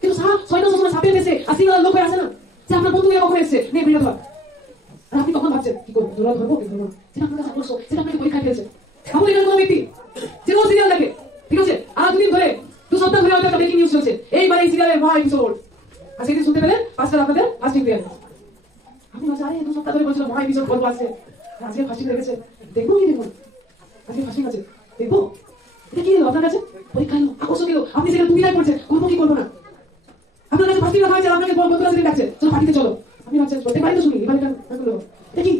কিন্তু শয়তান সবসময় সাপের এসে আর সিঙ্গালার লোক হয়ে আসে না, যে আপনার বন্ধু কখন এসছে নেই ভিড়টা ধর, আর আপনি কখন ভাবছেন কি করবো, জোড়া ধরবো কি ধরবো না, সেটা আপনার কাছে আকর্ষ, সেটা আপনাকে পরীক্ষা ফেলছে। আপনি এখানে কোনো ব্যক্তি যে কোনো সিরিয়াল দেখে, ঠিক আছে, আর দুদিন ধরে 2 সপ্তাহ ধরে হয়তো একটা ব্রেকিং নিউজ চলছে, এইবার এই সিরিয়ালের মহা এপিসোড, আর সেদিন শুনতে পেলেন 5টা আপনাদের ফাস্টিং ডে। আপনি বলছেন আরে 2 সপ্তাহ ধরে বলছিল মহা এপিসোড করবো, আছে আজকে ফাস্টিং লেগেছে, দেখবো কি দেখবো, আজকে ফাস্টিং আছে দেখবো, এটা কি এলো আপনার কাছে? পরীক্ষা এলো, আকর্ষণ এলো, আপনি সেখানে দুবিধায় পড়ছেন করবো কি করবো না। আপনার কাছে ফাস্টিং রাখা হয়েছে, আপনাকে বন্ধুরা সেদিন ডাকছে চলো পার্টিতে চলো, আপনি ভাবছেন প্রত্যেক বাড়ি তো শুনি, এবার এটা দেখি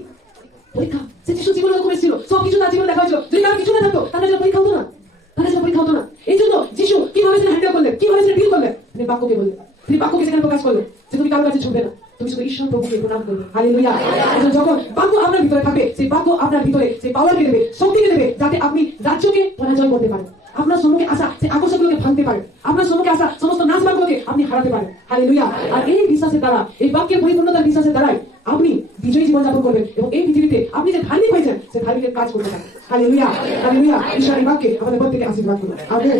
পরীক্ষা। সে যিশু জীবনে ওরকম এসেছিল, সবকিছু তার জীবনে দেখা হয়েছিল, যদি তার কিছু না থাকতো তার কাছে পরীক্ষা হতো না, তার কাছে পরীক্ষা হতো না। এই জন্য যিশু কিভাবে সেটা হ্যান্ডেল করলেন, কিভাবে সেটা ডিল করলেন, তিনি বাক্যকে বললেন, তিনি বাক্যকে সেখানে প্রকাশ করলেন যে তুমি কারোর কাছে ছুটবে না, তুমি শুধু ঈশ্বর প্রভুকে প্রণাম করবে। হালেলুয়া। যখন বাক্য আপনার ভিতরে থাকবে, সেই বাক্য আপনার ভিতরে সেই পাওয়ারকে দেবে, শক্তিকে দেবে, যাতে আপনি রাজ্যকে পরাজয় করতে পারেন, আপনার সম্মুখে আসা সেই আকর্ষণগুলোকে ভাঙতে পারেন, আপনার সম্মুখে আসা সমস্ত নাচবারগুলোকে আপনি হারাতে পারেন। হালেলুয়া। আর এই বিশ্বাসের দ্বারা, এই বাক্যের পরিপূর্ণতার বিশ্বাসের দ্বারাই আপনি বিজয়ী জীবনযাপন করবেন এবং এই পৃথিবীতে আপনি যে ধার্মিক হয়েছেন সে ধার্মিকের কাজ করতে পারেন। হালেলুয়া। হালেলুয়া। ঈশ্বর এই বাক্যে আমাদের প্রত্যেককে আশীর্বাদ করুন। আমেন।